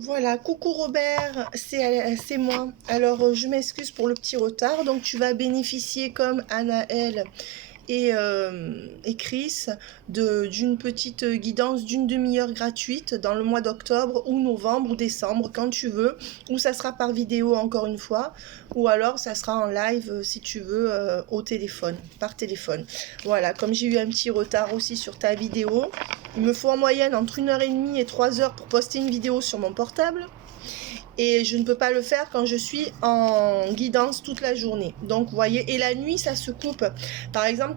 Voilà, coucou Robert, c'est moi. Alors, je m'excuse pour le petit retard. Donc, tu vas bénéficier, comme Anaël et Chris, d'une petite guidance d'une demi-heure gratuite dans le mois d'octobre ou novembre ou décembre, quand tu veux. Ou ça sera par vidéo encore une fois, ou alors ça sera en live si tu veux, au téléphone, par téléphone. Voilà, comme j'ai eu un petit retard aussi sur ta vidéo, il me faut en moyenne entre 1h30 et 3 heures pour poster une vidéo sur mon portable. Et je ne peux pas le faire quand je suis en guidance toute la journée. Donc, vous voyez, et la nuit, ça se coupe. Par exemple,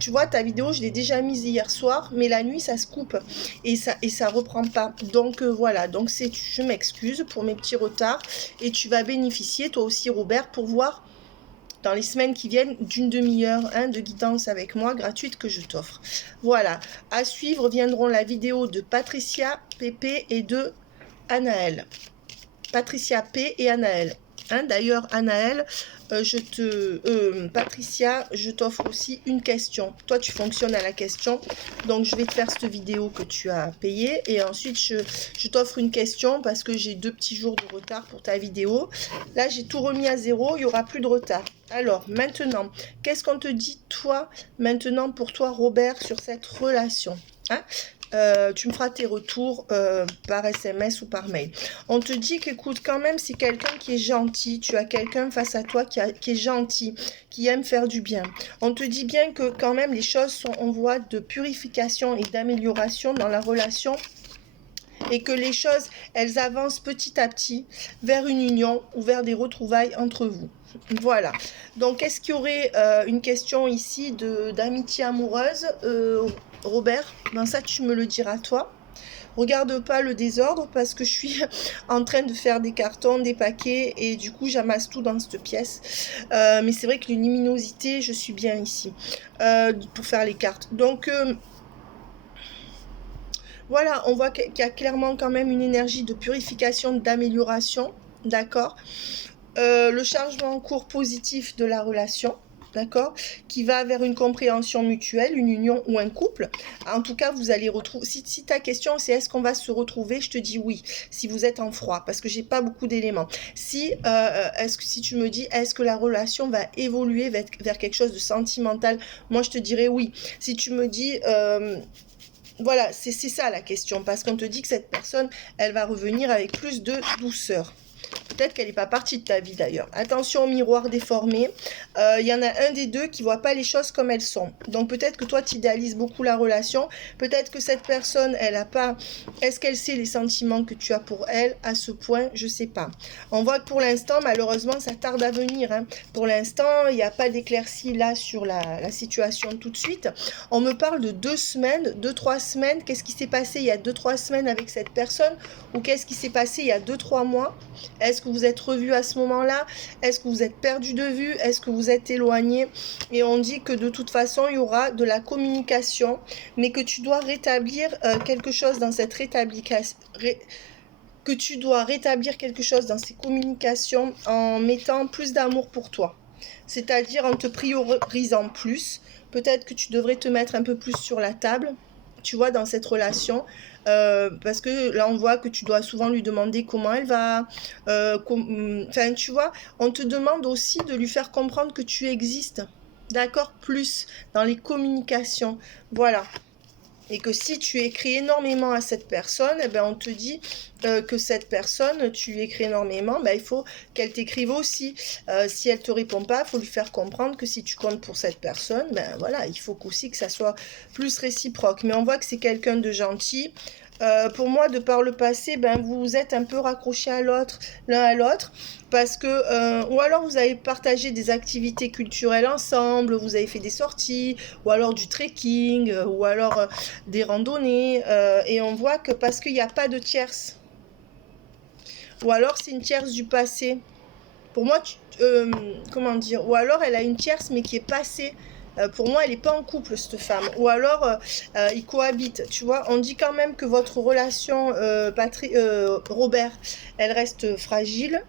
tu vois, ta vidéo, je l'ai déjà mise hier soir, mais la nuit, ça se coupe et ça reprend pas. Donc, voilà. Donc, je m'excuse pour mes petits retards et tu vas bénéficier, toi aussi, Robert, pour voir dans les semaines qui viennent d'une demi-heure de guidance avec moi gratuite que je t'offre. Voilà. À suivre viendront la vidéo de Patricia, Pépé et de Anaël. Patricia P et Anaël. D'ailleurs, Anaël, Patricia, je t'offre aussi une question. Toi, tu fonctionnes à la question. Donc, je vais te faire cette vidéo que tu as payée. Et ensuite, je t'offre une question parce que j'ai 2 petits jours de retard pour ta vidéo. Là, j'ai tout remis à zéro. Il n'y aura plus de retard. Alors, maintenant, qu'est-ce qu'on te dit, toi, maintenant, pour toi, Robert, sur cette relation, tu me feras tes retours par SMS ou par mail. On te dit qu'écoute, quand même, c'est quelqu'un qui est gentil. Tu as quelqu'un face à toi qui est gentil, qui aime faire du bien. On te dit bien que quand même les choses sont en voie de purification et d'amélioration dans la relation et que les choses, elles avancent petit à petit vers une union ou vers des retrouvailles entre vous. Voilà. Donc, est-ce qu'il y aurait une question ici d'amitié amoureuse, Robert? Ben ça, tu me le diras toi. Regarde pas le désordre parce que je suis en train de faire des cartons, des paquets et du coup j'amasse tout dans cette pièce. Mais c'est vrai que les luminosité, je suis bien ici pour faire les cartes. Donc voilà, on voit qu'il y a clairement quand même une énergie de purification, d'amélioration, d'accord. Le changement en cours positif de la relation, d'accord, qui va vers une compréhension mutuelle, une union ou un couple. En tout cas, vous allez retrouver. Si ta question c'est est-ce qu'on va se retrouver, je te dis oui. Si vous êtes en froid, parce que j'ai pas beaucoup d'éléments. Si tu me dis est-ce que la relation va évoluer vers quelque chose de sentimental, moi je te dirais oui. Si tu me dis voilà, c'est ça la question, parce qu'on te dit que cette personne, elle va revenir avec plus de douceur. Peut-être qu'elle n'est pas partie de ta vie d'ailleurs. Attention au miroir déformé. Il y en a un des deux qui ne voit pas les choses comme elles sont. Donc peut-être que toi, tu idéalises beaucoup la relation. Peut-être que cette personne, elle n'a pas... Est-ce qu'elle sait les sentiments que tu as pour elle à ce point? Je ne sais pas. On voit que pour l'instant, malheureusement, ça tarde à venir. Pour l'instant, il n'y a pas d'éclaircie là sur la situation tout de suite. On me parle de 2 semaines, 2-3 semaines. Qu'est-ce qui s'est passé il y a 2-3 semaines avec cette personne? Ou qu'est-ce qui s'est passé il y a 2-3 mois? Est-ce que vous êtes revus à ce moment-là? Est-ce que vous êtes perdus de vue? Est-ce que vous êtes éloignés? Et on dit que de toute façon, il y aura de la communication, mais que tu dois rétablir quelque chose dans cette rétablication. Que tu dois rétablir quelque chose dans ces communications en mettant plus d'amour pour toi. C'est-à-dire en te priorisant plus. Peut-être que tu devrais te mettre un peu plus sur la table, tu vois, dans cette relation. Parce que là, on voit que tu dois souvent lui demander comment elle va. Enfin, tu vois, on te demande aussi de lui faire comprendre que tu existes. D'accord? Plus dans les communications. Voilà. Et que si tu écris énormément à cette personne, eh ben on te dit que cette personne, tu lui écris énormément, ben il faut qu'elle t'écrive aussi. Si elle te répond pas, il faut lui faire comprendre que si tu comptes pour cette personne, ben voilà, il faut aussi que ça soit plus réciproque. Mais on voit que c'est quelqu'un de gentil. Pour moi, de par le passé, ben vous êtes un peu raccrochés à l'autre, l'un à l'autre, parce que ou alors vous avez partagé des activités culturelles ensemble, vous avez fait des sorties, ou alors du trekking, ou alors des randonnées, et on voit que parce qu'il n'y a pas de tierce, ou alors c'est une tierce du passé. Pour moi, comment dire, ou alors elle a une tierce mais qui est passée. Pour moi, elle n'est pas en couple, cette femme. Ou alors, ils cohabitent. Tu vois, on dit quand même que votre relation, Robert, elle reste fragile.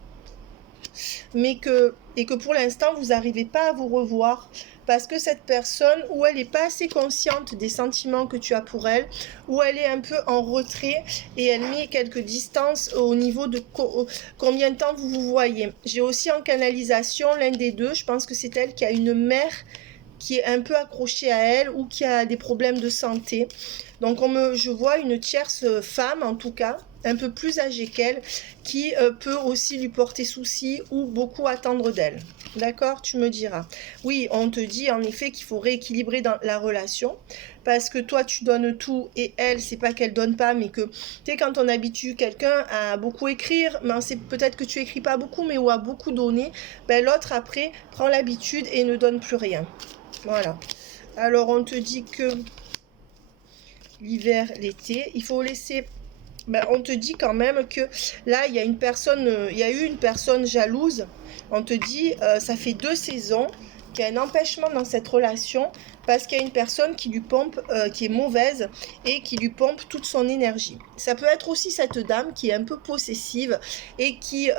et que pour l'instant, vous n'arrivez pas à vous revoir parce que cette personne, ou elle n'est pas assez consciente des sentiments que tu as pour elle, ou elle est un peu en retrait et elle met quelques distances au niveau de combien de temps vous vous voyez. J'ai aussi en canalisation l'un des deux, je pense que c'est elle qui a une mère qui est un peu accrochée à elle ou qui a des problèmes de santé. Donc je vois une tierce femme en tout cas, un peu plus âgée qu'elle, qui peut aussi lui porter souci ou beaucoup attendre d'elle. D'accord, tu me diras. Oui, on te dit en effet qu'il faut rééquilibrer dans la relation parce que toi tu donnes tout et elle, c'est pas qu'elle donne pas, mais que tu sais, quand on habitue quelqu'un à beaucoup écrire, mais c'est peut-être que tu écris pas beaucoup, mais ou à beaucoup donner, ben l'autre après prend l'habitude et ne donne plus rien. Voilà. Alors on te dit que l'hiver, l'été, il faut laisser. Ben, on te dit quand même que là, il y a une personne, il y a eu une personne jalouse. On te dit, ça fait 2 saisons qu'il y a un empêchement dans cette relation parce qu'il y a une personne qui lui pompe, qui est mauvaise et qui lui pompe toute son énergie. Ça peut être aussi cette dame qui est un peu possessive et qui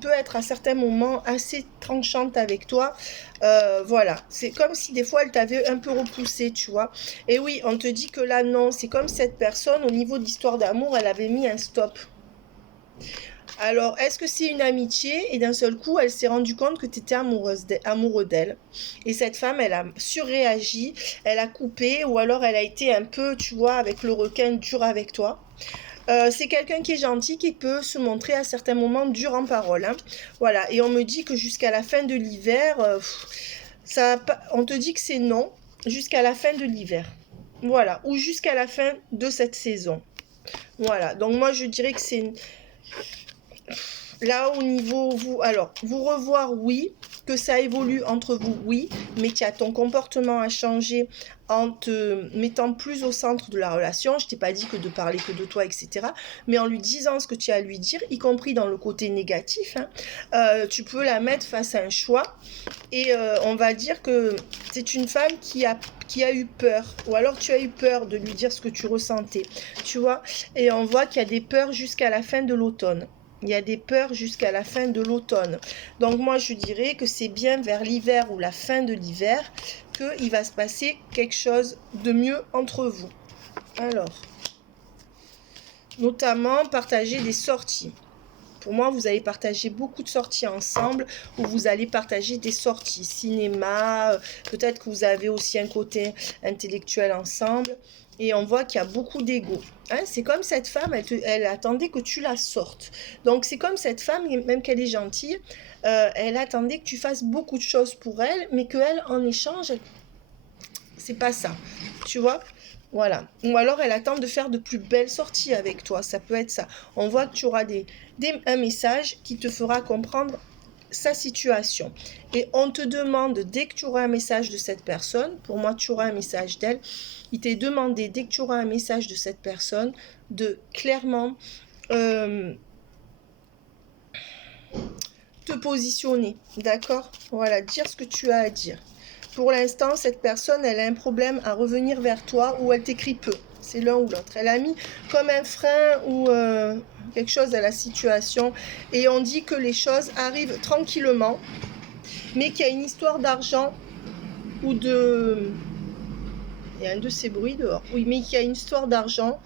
peut être à certains moments assez tranchante avec toi. Voilà, c'est comme si des fois elle t'avait un peu repoussé, tu vois. Et oui, on te dit que là, non, c'est comme cette personne, au niveau de l'histoire d'amour, elle avait mis un stop. Alors, est-ce que c'est une amitié et d'un seul coup, elle s'est rendue compte que tu étais amoureux d'elle. Et cette femme, elle a surréagi, elle a coupé, ou alors elle a été un peu, tu vois, avec le requin dur avec toi. C'est quelqu'un qui est gentil, qui peut se montrer à certains moments dur en parole. Hein. Voilà, et on me dit que jusqu'à la fin de l'hiver, on te dit que c'est non, jusqu'à la fin de l'hiver. Voilà, ou jusqu'à la fin de cette saison. Voilà, donc moi je dirais que c'est là au niveau vous. Alors, vous revoir, oui, que ça évolue entre vous, oui, mais tu as ton comportement à changer en te mettant plus au centre de la relation. Je t'ai pas dit que de parler que de toi, etc. Mais en lui disant ce que tu as à lui dire, y compris dans le côté négatif, hein, tu peux la mettre face à un choix. Et on va dire que c'est une femme qui a eu peur. Ou alors tu as eu peur de lui dire ce que tu ressentais. Tu vois. Et on voit qu'il y a des peurs jusqu'à la fin de l'automne. Il y a des peurs jusqu'à la fin de l'automne. Donc moi je dirais que c'est bien vers l'hiver ou la fin de l'hiver qu'il va se passer quelque chose de mieux entre vous. Alors, notamment partager des sorties. Pour moi, vous allez partager beaucoup de sorties ensemble, ou vous allez partager des sorties, cinéma, peut-être que vous avez aussi un côté intellectuel ensemble. Et on voit qu'il y a beaucoup d'ego. Hein, c'est comme cette femme, elle attendait que tu la sortes. Donc c'est comme cette femme, même qu'elle est gentille, elle attendait que tu fasses beaucoup de choses pour elle, mais qu'elle, en échange, c'est pas ça. Tu vois? Voilà. Ou alors elle attend de faire de plus belles sorties avec toi. Ça peut être ça. On voit que tu auras un message qui te fera comprendre sa situation. Et on te demande, dès que tu auras un message de cette personne, pour moi tu auras un message d'elle, il t'est demandé, dès que tu auras un message de cette personne, de clairement te positionner. D'accord? Voilà, dire ce que tu as à dire. Pour l'instant, cette personne, elle a un problème à revenir vers toi ou elle t'écrit peu. C'est l'un ou l'autre. Elle a mis comme un frein ou quelque chose à la situation. Et on dit que les choses arrivent tranquillement, mais qu'il y a une histoire d'argent ou de... Il y a un de ces bruits dehors. Oui, mais qu'il y a une histoire d'argent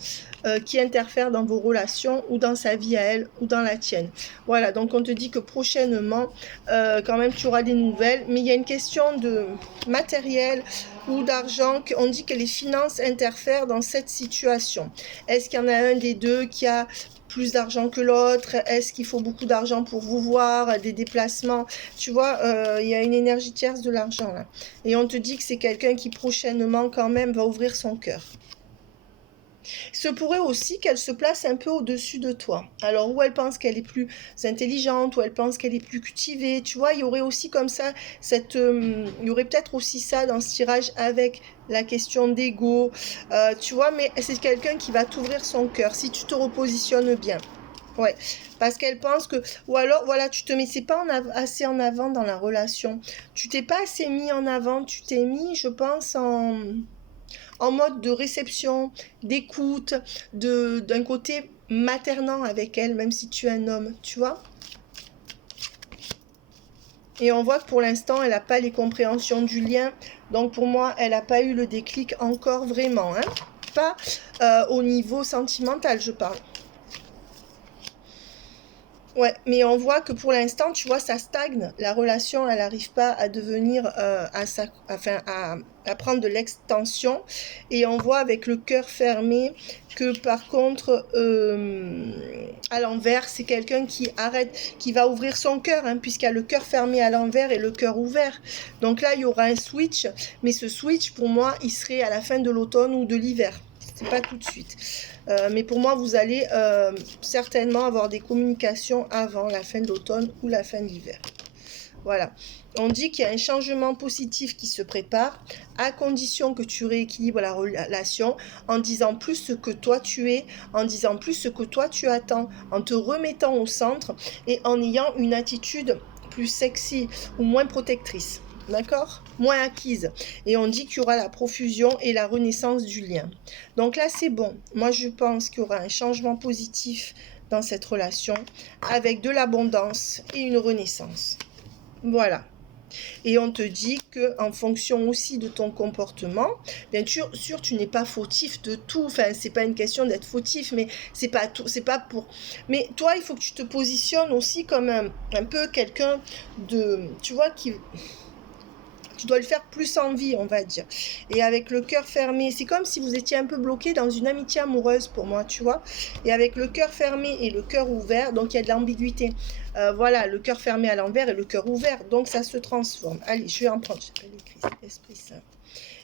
qui interfère dans vos relations ou dans sa vie à elle ou dans la tienne. Voilà, donc on te dit que prochainement, quand même, tu auras des nouvelles. Mais il y a une question de matériel ou d'argent. On dit que les finances interfèrent dans cette situation. Est-ce qu'il y en a un des deux qui a plus d'argent que l'autre? Est-ce qu'il faut beaucoup d'argent pour vous voir, des déplacements? Tu vois, il y a une énergie tierce de l'argent là. Et on te dit que c'est quelqu'un qui prochainement quand même va ouvrir son cœur. Il se pourrait aussi qu'elle se place un peu au-dessus de toi. Alors, où elle pense qu'elle est plus intelligente, où elle pense qu'elle est plus cultivée, tu vois, il y aurait aussi comme ça, il y aurait peut-être aussi ça dans ce tirage avec la question d'ego, tu vois, mais c'est quelqu'un qui va t'ouvrir son cœur si tu te repositionnes bien. Ouais, parce qu'elle pense que, ou alors, voilà, tu te mets, c'est pas assez en avant dans la relation. Tu t'es pas assez mis en avant, tu t'es mis, je pense, en mode de réception, d'écoute, d'un côté maternant avec elle, même si tu es un homme, tu vois. Et on voit que pour l'instant, elle n'a pas les compréhensions du lien. Donc pour moi, elle n'a pas eu le déclic encore vraiment. Hein. Pas au niveau sentimental, je parle. Ouais, mais on voit que pour l'instant, tu vois, ça stagne. La relation, elle n'arrive pas à devenir, à prendre de l'extension. Et on voit avec le cœur fermé que par contre, à l'envers, c'est quelqu'un qui arrête, qui va ouvrir son cœur, hein, puisqu'il y a le cœur fermé à l'envers et le cœur ouvert. Donc là, il y aura un switch. Mais ce switch, pour moi, il serait à la fin de l'automne ou de l'hiver. C'est pas tout de suite. Mais pour moi, vous allez certainement avoir des communications avant la fin de l'automne ou la fin de l'hiver. Voilà. On dit qu'il y a un changement positif qui se prépare, à condition que tu rééquilibres la relation en disant plus ce que toi tu es, en disant plus ce que toi tu attends, en te remettant au centre et en ayant une attitude plus sexy ou moins protectrice. D'accord? Moins acquise. Et on dit qu'il y aura la profusion et la renaissance du lien. Donc là, c'est bon. Moi, je pense qu'il y aura un changement positif dans cette relation avec de l'abondance et une renaissance. Voilà. Et on te dit que en fonction aussi de ton comportement, bien sûr, tu n'es pas fautif de tout. Enfin, c'est pas une question d'être fautif, mais c'est pas tout, c'est pas pour. Mais toi, il faut que tu te positionnes aussi comme un peu quelqu'un de, tu vois, qui tu dois le faire plus en vie, on va dire. Et avec le cœur fermé, c'est comme si vous étiez un peu bloqué dans une amitié amoureuse pour moi, tu vois. Et avec le cœur fermé et le cœur ouvert, donc il y a de l'ambiguïté. Voilà, le cœur fermé à l'envers et le cœur ouvert, donc ça se transforme. Allez, je vais en prendre, j'appelle l'Esprit Saint.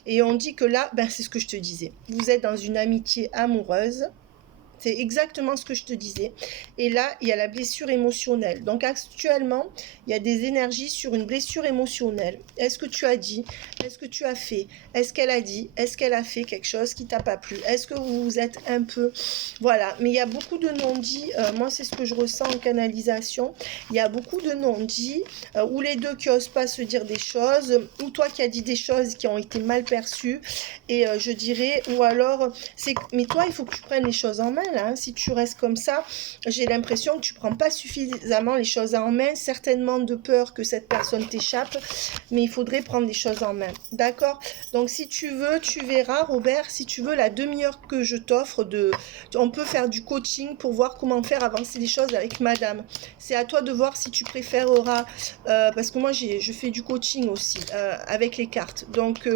Et on dit que là, ben, c'est ce que je te disais. Vous êtes dans une amitié amoureuse. C'est exactement ce que je te disais. Et là, il y a la blessure émotionnelle. Donc actuellement, il y a des énergies sur une blessure émotionnelle. Est-ce que tu as dit? Est-ce que tu as fait? Est-ce qu'elle a dit? Est-ce qu'elle a fait quelque chose qui t'a pas plu? Est-ce que vous vous êtes un peu... Voilà. Mais il y a beaucoup de non-dits. Moi, c'est ce que je ressens en canalisation. Il y a beaucoup de non-dits ou les deux qui n'osent pas se dire des choses, ou toi qui as dit des choses qui ont été mal perçues. Et je dirais, ou alors, mais toi, il faut que tu prennes les choses en main. Là, hein. Si tu restes comme ça, j'ai l'impression que tu prends pas suffisamment les choses en main, certainement de peur que cette personne t'échappe, mais il faudrait prendre les choses en main. D'accord? Donc si tu veux, tu verras, Robert, si tu veux la demi-heure que je t'offre, on peut faire du coaching pour voir comment faire avancer les choses avec madame. C'est à toi de voir si tu préféreras, parce que moi je fais du coaching aussi, avec les cartes, donc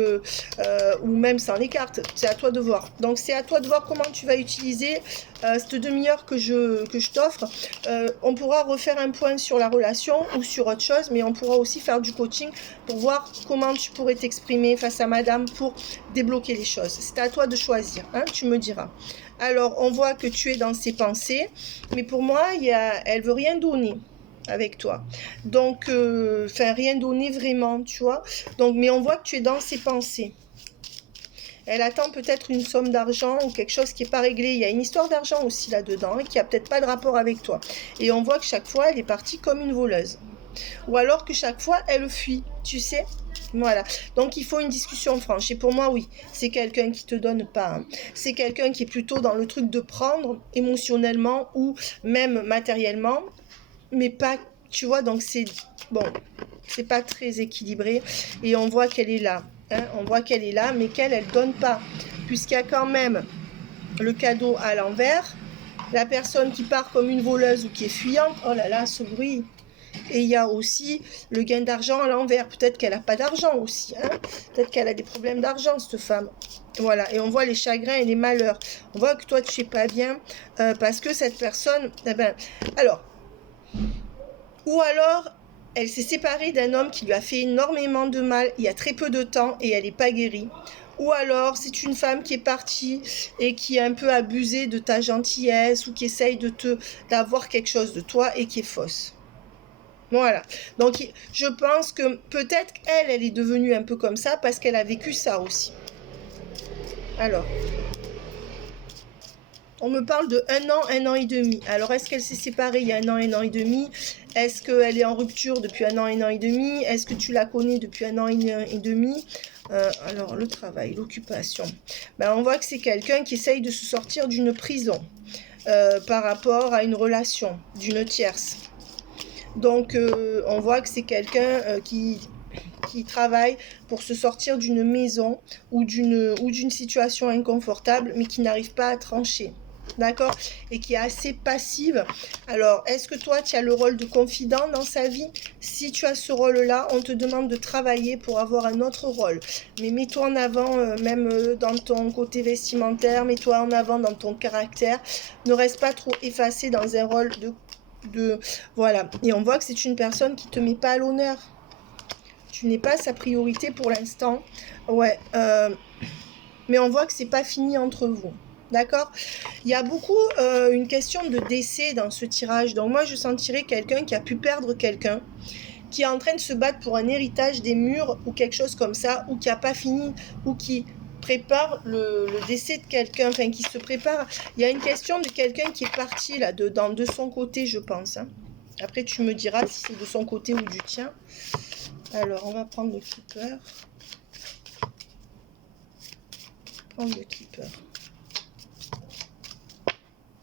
ou même sans les cartes, c'est à toi de voir. Donc c'est à toi de voir comment tu vas utiliser cette demi-heure que je t'offre. On pourra refaire un point sur la relation ou sur autre chose, mais on pourra aussi faire du coaching pour voir comment tu pourrais t'exprimer face à madame pour débloquer les choses. C'est à toi de choisir, hein, tu me diras. Alors, on voit que tu es dans ses pensées, mais pour moi, elle veut rien donner avec toi. Donc, rien donner vraiment, tu vois. Donc, mais on voit que tu es dans ses pensées. Elle attend peut-être une somme d'argent ou quelque chose qui n'est pas réglé. Il y a une histoire d'argent aussi là-dedans, hein, qui n'a peut-être pas de rapport avec toi. Et on voit que chaque fois, elle est partie comme une voleuse. Ou alors que chaque fois, elle fuit, tu sais. Voilà. Donc, il faut une discussion franche. Et pour moi, oui, c'est quelqu'un qui te donne pas. Hein. C'est quelqu'un qui est plutôt dans le truc de prendre émotionnellement ou même matériellement, mais pas, tu vois, donc c'est, bon, c'est pas très équilibré. Et on voit qu'elle est là. Hein, on voit qu'elle est là, mais qu'elle donne pas. Puisqu'il y a quand même le cadeau à l'envers, la personne qui part comme une voleuse ou qui est fuyante, oh là là, ce bruit. Et il y a aussi le gain d'argent à l'envers. Peut-être qu'elle n'a pas d'argent aussi. Hein. Peut-être qu'elle a des problèmes d'argent, cette femme. Voilà. Et on voit les chagrins et les malheurs. On voit que toi, tu ne sais pas bien. Parce que cette personne... Eh ben, alors... Ou alors, elle s'est séparée d'un homme qui lui a fait énormément de mal il y a très peu de temps et elle n'est pas guérie. Ou alors, c'est une femme qui est partie et qui a un peu abusé de ta gentillesse ou qui essaye d'avoir quelque chose de toi et qui est fausse. Voilà. Donc, je pense que peut-être qu'elle est devenue un peu comme ça parce qu'elle a vécu ça aussi. Alors, on me parle de 1 an et demi. Alors, est-ce qu'elle s'est séparée il y a 1 an et demi? Est-ce qu'elle est en rupture depuis 1 an et demi? Est-ce que tu la connais depuis 1 an et demi? Alors, le travail, l'occupation. Ben, on voit que c'est quelqu'un qui essaye de se sortir d'une prison par rapport à une relation, d'une tierce. Donc, on voit que c'est quelqu'un qui travaille pour se sortir d'une maison ou d'une situation inconfortable, mais qui n'arrive pas à trancher. D'accord? Et qui est assez passive. Alors, est-ce que toi, tu as le rôle de confident dans sa vie? Si tu as ce rôle-là, on te demande de travailler pour avoir un autre rôle. Mais mets-toi en avant, même dans ton côté vestimentaire, mets-toi en avant dans ton caractère. Ne reste pas trop effacé dans un rôle de voilà. Et on voit que c'est une personne qui te met pas à l'honneur. Tu n'es pas sa priorité pour l'instant. Ouais. Mais on voit que c'est pas fini entre vous. D'accord? Il y a beaucoup une question de décès dans ce tirage. Donc moi, je sentirais quelqu'un qui a pu perdre quelqu'un, qui est en train de se battre pour un héritage des murs ou quelque chose comme ça, ou qui n'a pas fini, ou qui prépare le décès de quelqu'un, enfin qui se prépare. Il y a une question de quelqu'un qui est parti là dedans, de son côté, je pense. Hein. Après, tu me diras si c'est de son côté ou du tien. Alors, on va prendre le keeper. Prendre le keeper.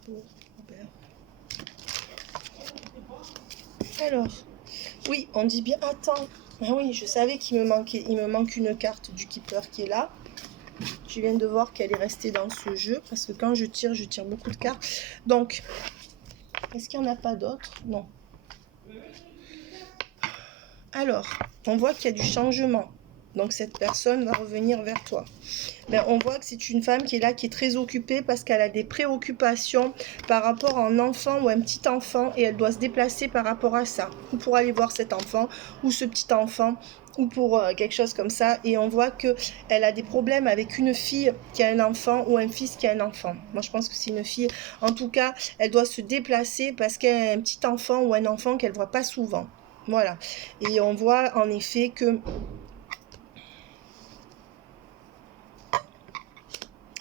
Pour Robert. Alors, oui, on dit bien. Attends. Ah oui, je savais qu'il me manquait. Il me manque une carte du keeper qui est là. Je viens de voir qu'elle est restée dans ce jeu parce que quand je tire beaucoup de cartes. Donc, est-ce qu'il n'y en a pas d'autres? Non. Alors, on voit qu'il y a du changement. Donc, cette personne va revenir vers toi. Ben, on voit que c'est une femme qui est là, qui est très occupée parce qu'elle a des préoccupations par rapport à un enfant ou un petit enfant et elle doit se déplacer par rapport à ça. Ou pour aller voir cet enfant ou ce petit enfant ou pour quelque chose comme ça. Et on voit qu'elle a des problèmes avec une fille qui a un enfant ou un fils qui a un enfant. Moi, je pense que c'est une fille. En tout cas, elle doit se déplacer parce qu'elle a un petit enfant ou un enfant qu'elle ne voit pas souvent. Voilà. Et on voit en effet que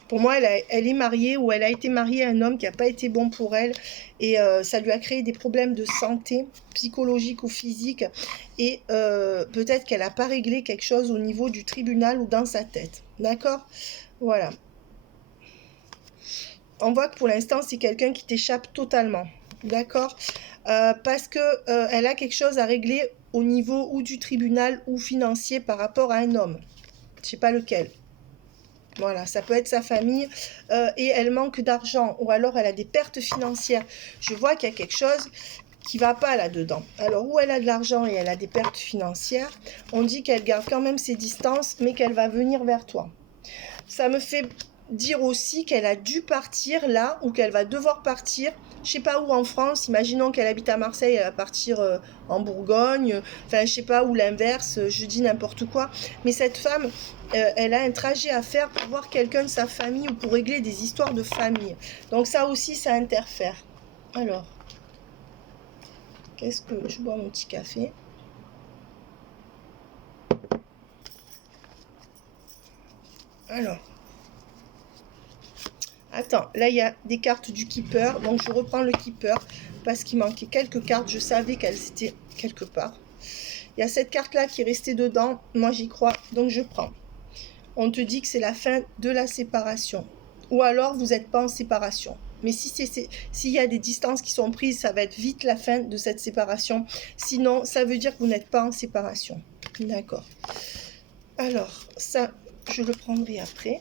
pour moi, elle est mariée ou elle a été mariée à un homme qui n'a pas été bon pour elle et ça lui a créé des problèmes de santé psychologique ou physique et peut-être qu'elle n'a pas réglé quelque chose au niveau du tribunal ou dans sa tête. D'accord? Voilà. On voit que pour l'instant, c'est quelqu'un qui t'échappe totalement. D'accord? Parce que elle a quelque chose à régler au niveau ou du tribunal ou financier par rapport à un homme. Je ne sais pas lequel. Voilà, ça peut être sa famille et elle manque d'argent ou alors elle a des pertes financières. Je vois qu'il y a quelque chose qui va pas là-dedans. Alors, où elle a de l'argent et elle a des pertes financières, on dit qu'elle garde quand même ses distances, mais qu'elle va venir vers toi. Ça me fait dire aussi qu'elle a dû partir là ou qu'elle va devoir partir, je sais pas où en France, imaginons qu'elle habite à Marseille, elle va partir en Bourgogne, enfin je sais pas, ou l'inverse, je dis n'importe quoi, mais cette femme, elle a un trajet à faire pour voir quelqu'un de sa famille ou pour régler des histoires de famille. Donc ça aussi, ça interfère. Alors, qu'est-ce que... Je bois mon petit café. Alors, attends, là il y a des cartes du keeper, donc je reprends le keeper parce qu'il manquait quelques cartes, je savais qu'elles étaient quelque part. Il y a cette carte là qui est restée dedans, moi j'y crois, donc je prends. On te dit que c'est la fin de la séparation, ou alors vous n'êtes pas en séparation. Mais s'il y a des distances qui sont prises, ça va être vite la fin de cette séparation. Sinon, ça veut dire que vous n'êtes pas en séparation. D'accord. Alors, ça, je le prendrai après.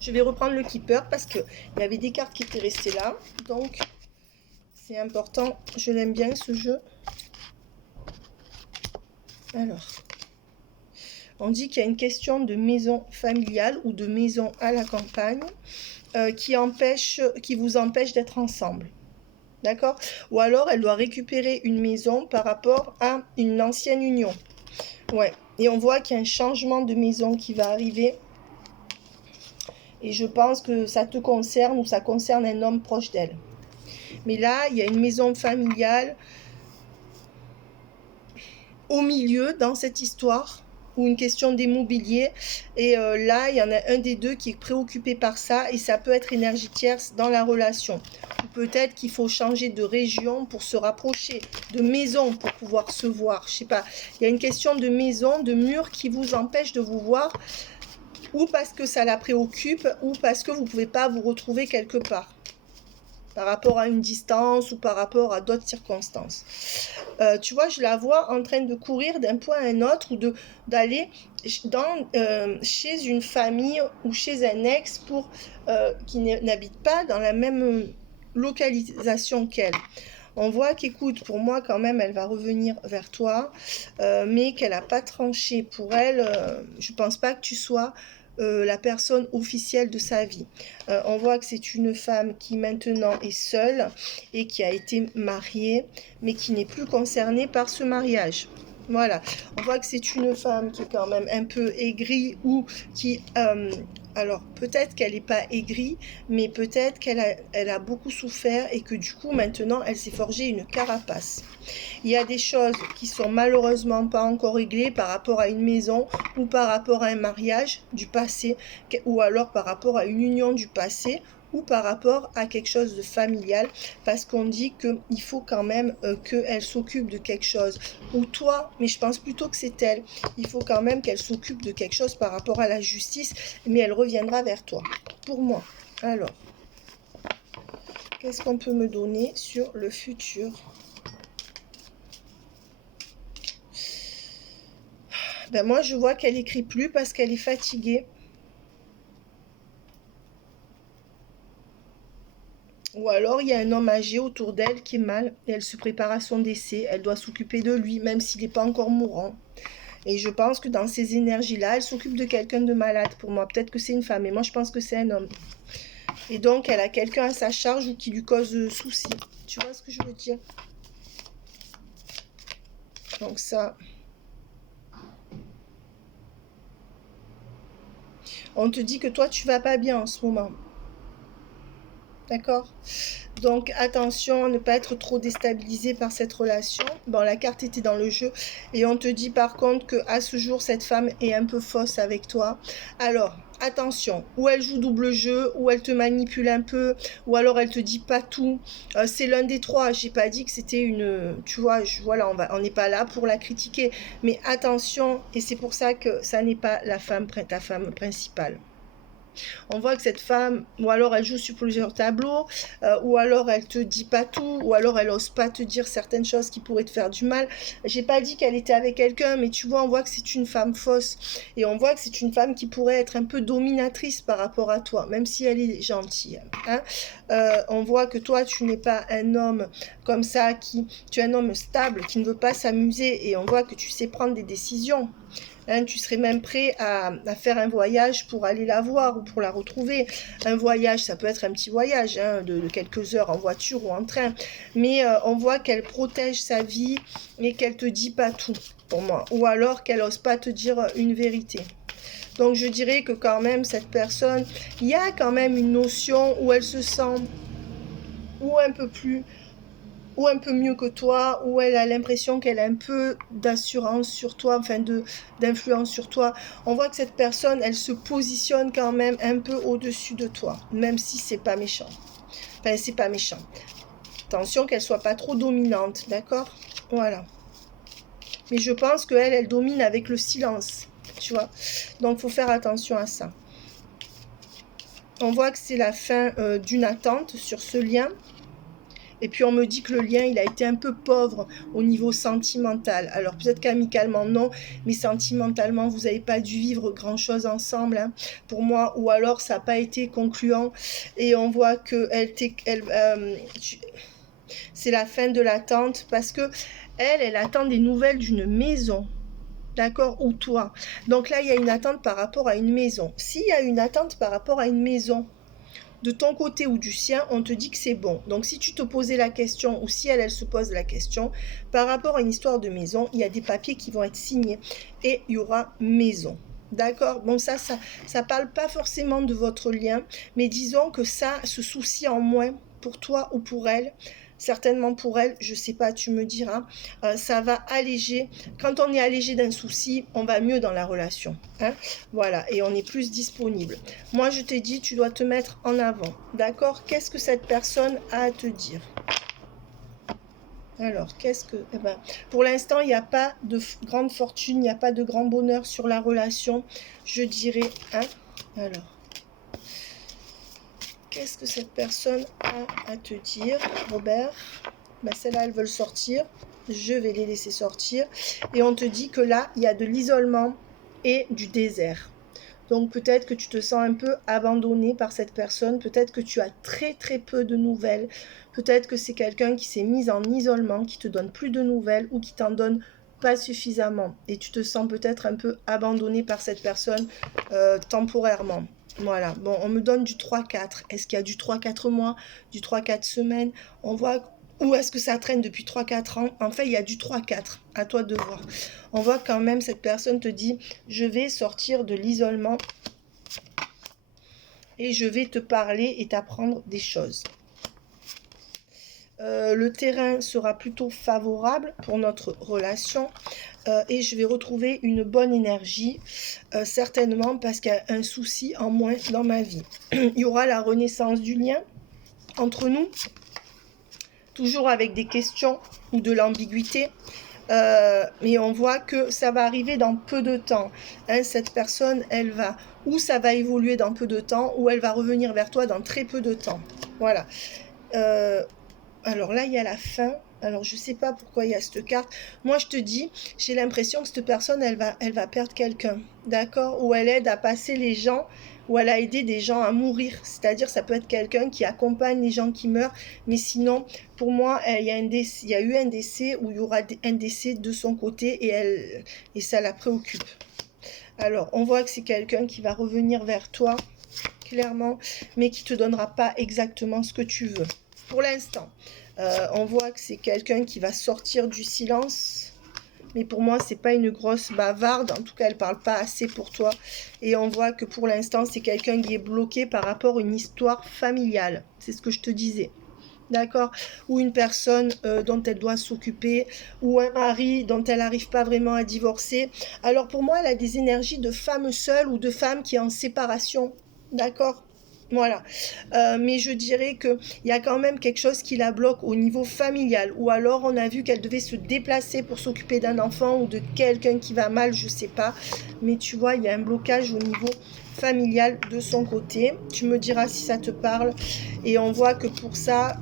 Je vais reprendre le keeper parce qu'il y avait des cartes qui étaient restées là. Donc, c'est important. Je l'aime bien ce jeu. Alors, on dit qu'il y a une question de maison familiale ou de maison à la campagne qui vous empêche d'être ensemble. D'accord? Ou alors, elle doit récupérer une maison par rapport à une ancienne union. Ouais. Et on voit qu'il y a un changement de maison qui va arriver. Et je pense que ça te concerne ou ça concerne un homme proche d'elle. Mais là, il y a une maison familiale au milieu dans cette histoire ou une question d'immobilier. Et là, il y en a un des deux qui est préoccupé par ça et ça peut être énergie tierce dans la relation. Ou peut-être qu'il faut changer de région pour se rapprocher, de maison pour pouvoir se voir. Je sais pas. Il y a une question de maison, de mur qui vous empêche de vous voir. ou parce que ça la préoccupe, ou parce que vous ne pouvez pas vous retrouver quelque part, par rapport à une distance ou par rapport à d'autres circonstances. Tu vois, je la vois en train de courir d'un point à un autre, ou d'aller chez une famille ou chez un ex qui n'habite pas dans la même localisation qu'elle. On voit qu'écoute, pour moi quand même, elle va revenir vers toi, mais qu'elle n'a pas tranché. Pour elle, je pense pas que tu sois la personne officielle de sa vie. On voit que c'est une femme qui maintenant est seule et qui a été mariée, mais qui n'est plus concernée par ce mariage. Voilà, on voit que c'est une femme qui est quand même un peu aigrie, ou qui... alors peut-être qu'elle n'est pas aigrie, mais peut-être qu'elle a beaucoup souffert et que du coup maintenant elle s'est forgée une carapace. Il y a des choses qui sont malheureusement pas encore réglées par rapport à une maison, ou par rapport à un mariage du passé, ou alors par rapport à une union du passé, ou par rapport à quelque chose de familial, parce qu'on dit qu'il faut quand même qu'elle s'occupe de quelque chose, ou toi, mais je pense plutôt que c'est elle, il faut quand même qu'elle s'occupe de quelque chose par rapport à la justice, mais elle reviendra vers toi, pour moi. Alors, qu'est-ce qu'on peut me donner sur le futur? Ben moi, je vois qu'elle écrit plus parce qu'elle est fatiguée. Ou alors, il y a un homme âgé autour d'elle qui est mal et elle se prépare à son décès. Elle doit s'occuper de lui, même s'il n'est pas encore mourant. Et je pense que dans ces énergies-là, elle s'occupe de quelqu'un de malade. Pour moi, peut-être que c'est une femme, mais moi, je pense que c'est un homme. Et donc, elle a quelqu'un à sa charge ou qui lui cause soucis. Tu vois ce que je veux dire? Donc ça... On te dit que toi, tu vas pas bien en ce moment. D'accord? Donc attention à ne pas être trop déstabilisé par cette relation. Bon, la carte était dans le jeu. Et on te dit par contre qu'à ce jour, cette femme est un peu fausse avec toi. Alors, attention, ou elle joue double jeu, ou elle te manipule un peu, ou alors elle te dit pas tout. C'est l'un des trois. J'ai pas dit que c'était une... Tu vois, voilà, on n'est pas là pour la critiquer. Mais attention, et c'est pour ça que ça n'est pas ta femme principale. On voit que cette femme, ou alors elle joue sur plusieurs tableaux, ou alors elle te dit pas tout, ou alors elle ose pas te dire certaines choses qui pourraient te faire du mal. J'ai pas dit qu'elle était avec quelqu'un, mais tu vois, on voit que c'est une femme fausse, et on voit que c'est une femme qui pourrait être un peu dominatrice par rapport à toi, même si elle est gentille. Hein. On voit que toi, tu n'es pas un homme comme ça, tu es un homme stable, qui ne veut pas s'amuser, et on voit que tu sais prendre des décisions. Hein, tu serais même prêt à faire un voyage pour aller la voir ou pour la retrouver. Un voyage, ça peut être un petit voyage hein, de quelques heures en voiture ou en train. Mais on voit qu'elle protège sa vie et qu'elle te dit pas tout, pour moi. Ou alors qu'elle n'ose pas te dire une vérité. Donc je dirais que quand même, cette personne, il y a quand même une notion où elle se sent ou un peu plus... ou un peu mieux que toi, ou elle a l'impression qu'elle a un peu d'assurance sur toi, enfin d'influence sur toi. On voit que cette personne, elle se positionne quand même un peu au-dessus de toi, même si c'est pas méchant. Enfin, c'est pas méchant. Attention qu'elle soit pas trop dominante, d'accord? Voilà. Mais je pense qu'elle, elle domine avec le silence, tu vois. Donc, faut faire attention à ça. On voit que c'est la fin d'une attente sur ce lien. Et puis on me dit que le lien, il a été un peu pauvre au niveau sentimental. Alors peut-être qu'amicalement non, mais sentimentalement, vous n'avez pas dû vivre grand-chose ensemble, hein, pour moi. Ou alors ça n'a pas été concluant. Et on voit que c'est la fin de l'attente parce que elle attend des nouvelles d'une maison. D'accord? Ou toi. Donc là, il y a une attente par rapport à une maison. S'il y a une attente par rapport à une maison, de ton côté ou du sien, on te dit que c'est bon. Donc si tu te posais la question, ou si elle se pose la question, par rapport à une histoire de maison, il y a des papiers qui vont être signés et il y aura maison. D'accord? Bon, ça parle pas forcément de votre lien, mais disons que ça, ce souci en moins pour toi ou pour elle, certainement pour elle, je sais pas, tu me diras, ça va alléger. Quand on est allégé d'un souci, on va mieux dans la relation. Hein, voilà, et on est plus disponible. Moi, je t'ai dit, tu dois te mettre en avant. D'accord? Qu'est-ce que cette personne a à te dire? Alors, qu'est-ce que... Eh ben, pour l'instant, il n'y a pas de grande fortune, il n'y a pas de grand bonheur sur la relation, je dirais. Hein. Alors, qu'est-ce que cette personne a à te dire, Robert? Ben, celles-là, elles veulent sortir. Je vais les laisser sortir. Et on te dit que là, il y a de l'isolement et du désert. Donc peut-être que tu te sens un peu abandonné par cette personne, peut-être que tu as très très peu de nouvelles, peut-être que c'est quelqu'un qui s'est mis en isolement, qui te donne plus de nouvelles ou qui t'en donne pas suffisamment. Et tu te sens peut-être un peu abandonné par cette personne temporairement. Voilà, bon, on me donne du 3-4. Est-ce qu'il y a du 3-4 mois, du 3-4 semaines? On voit où est-ce que ça traîne depuis 3-4 ans? En fait, il y a du 3-4. À toi de voir. On voit quand même, cette personne te dit, je vais sortir de l'isolement et je vais te parler et t'apprendre des choses. Le terrain sera plutôt favorable pour notre relation et je vais retrouver une bonne énergie, certainement parce qu'il y a un souci en moins dans ma vie. Il y aura la renaissance du lien entre nous, toujours avec des questions ou de l'ambiguïté. Mais on voit que ça va arriver dans peu de temps. Hein, cette personne, elle va, ou ça va évoluer dans peu de temps, ou elle va revenir vers toi dans très peu de temps. Voilà. Alors là, il y a la fin. Alors, je ne sais pas pourquoi il y a cette carte. Moi, je te dis, j'ai l'impression que cette personne, elle va perdre quelqu'un. D'accord? Ou elle aide à passer les gens, ou elle a aidé des gens à mourir. C'est-à-dire, ça peut être quelqu'un qui accompagne les gens qui meurent. Mais sinon, pour moi, il y a eu un décès, ou il y aura un décès de son côté, et ça la préoccupe. Alors, on voit que c'est quelqu'un qui va revenir vers toi, clairement, mais qui ne te donnera pas exactement ce que tu veux. Pour l'instant, on voit que c'est quelqu'un qui va sortir du silence. Mais pour moi, c'est pas une grosse bavarde. En tout cas, elle parle pas assez pour toi. Et on voit que pour l'instant, c'est quelqu'un qui est bloqué par rapport à une histoire familiale. C'est ce que je te disais. D'accord? Ou une personne dont elle doit s'occuper, ou un mari dont elle n'arrive pas vraiment à divorcer. Alors pour moi, elle a des énergies de femme seule ou de femme qui est en séparation. D'accord? Voilà. Mais je dirais qu'il y a quand même quelque chose qui la bloque au niveau familial. Ou alors on a vu qu'elle devait se déplacer pour s'occuper d'un enfant ou de quelqu'un qui va mal, je ne sais pas. Mais tu vois, il y a un blocage au niveau familial de son côté. Tu me diras si ça te parle. Et on voit que pour ça,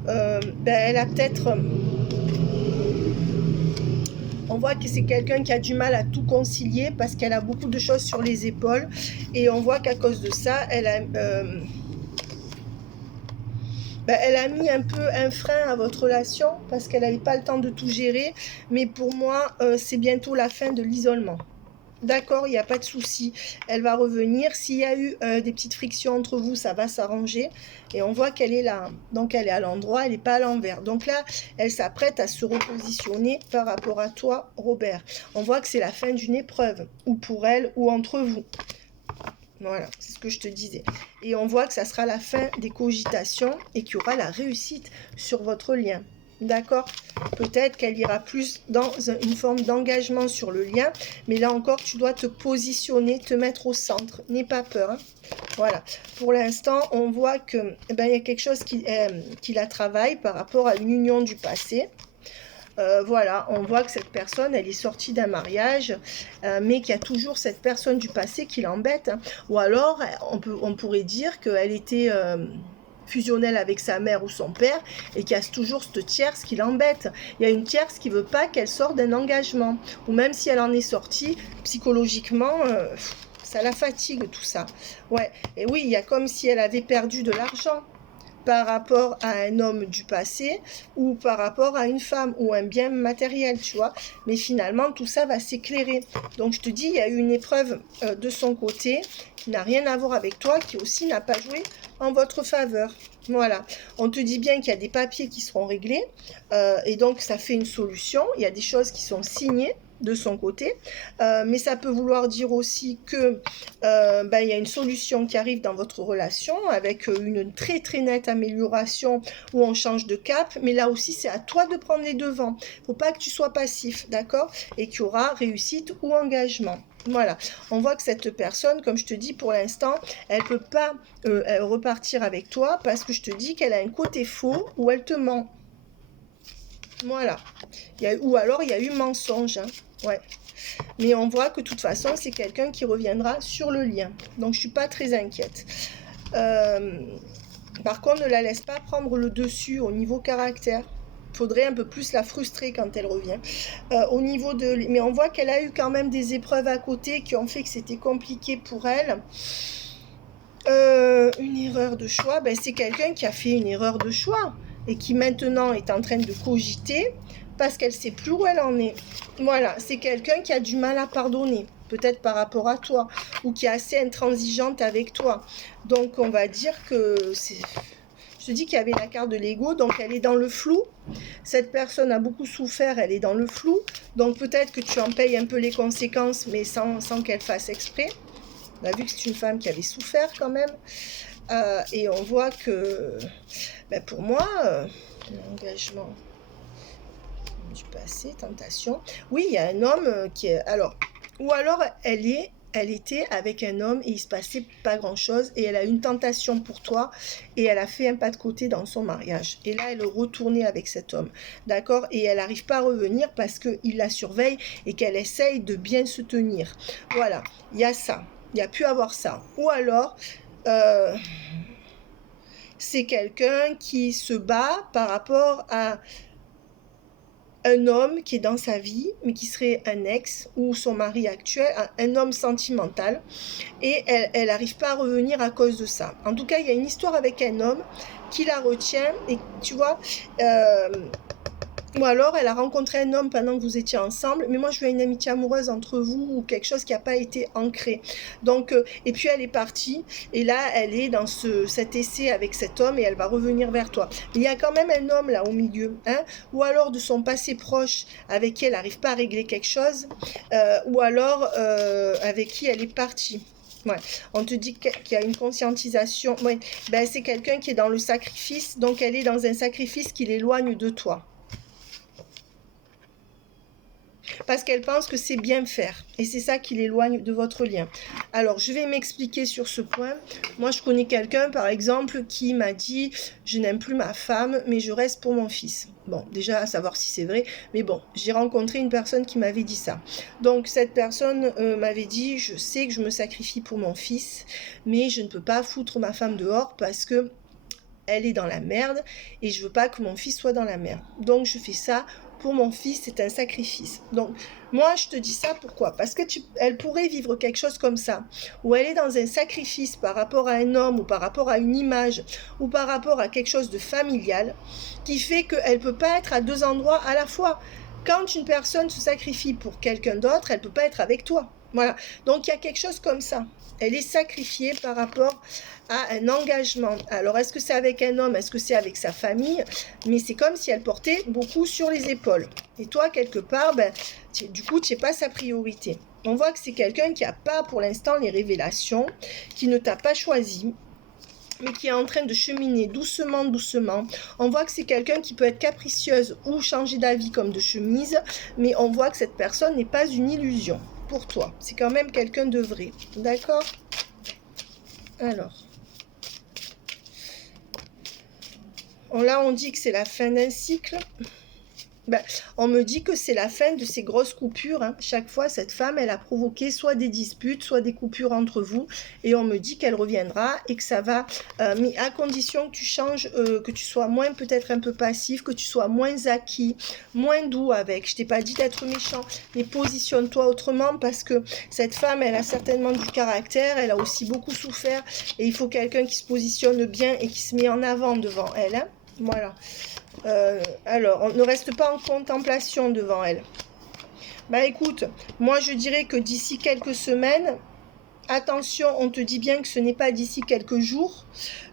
elle a peut-être... On voit que c'est quelqu'un qui a du mal à tout concilier parce qu'elle a beaucoup de choses sur les épaules. Et on voit qu'à cause de ça, elle a... elle a mis un peu un frein à votre relation parce qu'elle n'avait pas le temps de tout gérer. Mais pour moi, c'est bientôt la fin de l'isolement. D'accord, il n'y a pas de souci. Elle va revenir. S'il y a eu des petites frictions entre vous, ça va s'arranger. Et on voit qu'elle est là. Donc, elle est à l'endroit, elle n'est pas à l'envers. Donc là, elle s'apprête à se repositionner par rapport à toi, Robert. On voit que c'est la fin d'une épreuve, ou pour elle, ou entre vous. Voilà, c'est ce que je te disais. Et on voit que ça sera la fin des cogitations et qu'il y aura la réussite sur votre lien. D'accord? Peut-être qu'elle ira plus dans une forme d'engagement sur le lien. Mais là encore, tu dois te positionner, te mettre au centre. N'aie pas peur. Hein. Voilà. Pour l'instant, on voit que, il y a quelque chose qui la travaille par rapport à une union du passé. Voilà, on voit que cette personne, elle est sortie d'un mariage, mais qu'il y a toujours cette personne du passé qui l'embête. Hein. Ou alors, on pourrait dire qu'elle était fusionnelle avec sa mère ou son père, et qu'il y a toujours cette tierce qui l'embête. Il y a une tierce qui veut pas qu'elle sorte d'un engagement. Ou même si elle en est sortie, psychologiquement... ça la fatigue tout ça. Ouais, et oui, il y a comme si elle avait perdu de l'argent par rapport à un homme du passé ou par rapport à une femme ou un bien matériel, tu vois. Mais finalement, tout ça va s'éclairer. Donc, je te dis, il y a eu une épreuve de son côté qui n'a rien à voir avec toi, qui aussi n'a pas joué en votre faveur. Voilà. On te dit bien qu'il y a des papiers qui seront réglés et donc ça fait une solution. Il y a des choses qui sont signées de son côté, mais ça peut vouloir dire aussi que il y a une solution qui arrive dans votre relation avec une très très nette amélioration où on change de cap, mais là aussi c'est à toi de prendre les devants. Faut pas que tu sois passif, d'accord? Et qu'il y aura réussite ou engagement. Voilà, on voit que cette personne, comme je te dis, pour l'instant, elle peut pas repartir avec toi parce que je te dis qu'elle a un côté faux où elle te ment. Voilà. Ou alors, il y a eu mensonge. Hein. Ouais. Mais on voit que de toute façon, c'est quelqu'un qui reviendra sur le lien. Donc, je ne suis pas très inquiète. Par contre, ne la laisse pas prendre le dessus au niveau caractère. Il faudrait un peu plus la frustrer quand elle revient. Au niveau de... Mais on voit qu'elle a eu quand même des épreuves à côté qui ont fait que c'était compliqué pour elle. Une erreur de choix, ben, c'est quelqu'un qui a fait une erreur de choix et qui maintenant est en train de cogiter parce qu'elle ne sait plus où elle en est. Voilà, c'est quelqu'un qui a du mal à pardonner, peut-être par rapport à toi, ou qui est assez intransigeante avec toi. Donc on va dire que c'est... Je te dis qu'il y avait la carte de l'ego, donc elle est dans le flou. Cette personne a beaucoup souffert, elle est dans le flou. Donc peut-être que tu en payes un peu les conséquences, mais sans qu'elle fasse exprès. On a vu que c'est une femme qui avait souffert quand même. Et on voit que, ben pour moi, l'engagement du passé, tentation. Oui, il y a un homme qui est... Alors, ou alors elle était avec un homme et il se passait pas grand-chose et elle a eu une tentation pour toi et elle a fait un pas de côté dans son mariage. Et là, elle est retournée avec cet homme, d'accord? Et elle n'arrive pas à revenir parce qu'il la surveille et qu'elle essaye de bien se tenir. Voilà, il y a ça. Il y a pu avoir ça. Ou alors, c'est quelqu'un qui se bat par rapport à un homme qui est dans sa vie, mais qui serait un ex ou son mari actuel, un homme sentimental, et elle n'arrive pas à revenir à cause de ça. En tout cas, il y a une histoire avec un homme qui la retient, et tu vois, ou alors elle a rencontré un homme pendant que vous étiez ensemble, mais moi je vois une amitié amoureuse entre vous ou quelque chose qui n'a pas été ancré. Donc, et puis elle est partie, et là elle est dans cet essai avec cet homme et elle va revenir vers toi. Mais il y a quand même un homme là au milieu, hein, ou alors de son passé proche avec qui elle n'arrive pas à régler quelque chose, ou alors avec qui elle est partie. Ouais. On te dit qu'il y a une conscientisation. Ouais. Ben, c'est quelqu'un qui est dans le sacrifice, donc elle est dans un sacrifice qui l'éloigne de toi. Parce qu'elle pense que c'est bien faire. Et c'est ça qui l'éloigne de votre lien. Alors, je vais m'expliquer sur ce point. Moi, je connais quelqu'un, par exemple, qui m'a dit « Je n'aime plus ma femme, mais je reste pour mon fils. » Bon, déjà, à savoir si c'est vrai. Mais bon, j'ai rencontré une personne qui m'avait dit ça. Donc, cette personne m'avait dit « Je sais que je me sacrifie pour mon fils, mais je ne peux pas foutre ma femme dehors parce que elle est dans la merde et je veux pas que mon fils soit dans la merde. Donc, je fais ça. Pour mon fils, c'est un sacrifice. Donc, moi, je te dis ça pourquoi? Parce que elle pourrait vivre quelque chose comme ça, où elle est dans un sacrifice par rapport à un homme, ou par rapport à une image, ou par rapport à quelque chose de familial, qui fait qu'elle ne peut pas être à deux endroits à la fois. Quand une personne se sacrifie pour quelqu'un d'autre, elle ne peut pas être avec toi. Voilà. Donc, il y a quelque chose comme ça. Elle est sacrifiée par rapport à un engagement. Alors, est-ce que c'est avec un homme? Est-ce que c'est avec sa famille? Mais c'est comme si elle portait beaucoup sur les épaules. Et toi, quelque part, ben, du coup, tu n'es pas sa priorité. On voit que c'est quelqu'un qui n'a pas pour l'instant les révélations, qui ne t'a pas choisi, mais qui est en train de cheminer doucement, doucement. On voit que c'est quelqu'un qui peut être capricieuse ou changer d'avis comme de chemise, mais on voit que cette personne n'est pas une illusion pour toi. C'est quand même quelqu'un de vrai. D'accord? Alors. Là, on dit que c'est la fin d'un cycle. Ben, on me dit que c'est la fin de ces grosses coupures. Hein. Chaque fois, cette femme, elle a provoqué soit des disputes, soit des coupures entre vous. Et on me dit qu'elle reviendra et que ça va... mais à condition que tu changes, que tu sois moins peut-être un peu passif, que tu sois moins acquis, moins doux avec. Je t'ai pas dit d'être méchant, mais positionne-toi autrement parce que cette femme, elle a certainement du caractère, elle a aussi beaucoup souffert. Et il faut quelqu'un qui se positionne bien et qui se met en avant devant elle. Hein. Voilà. Alors, on ne reste pas en contemplation devant elle. Bah écoute, moi je dirais que d'ici quelques semaines, attention, on te dit bien que ce n'est pas d'ici quelques jours,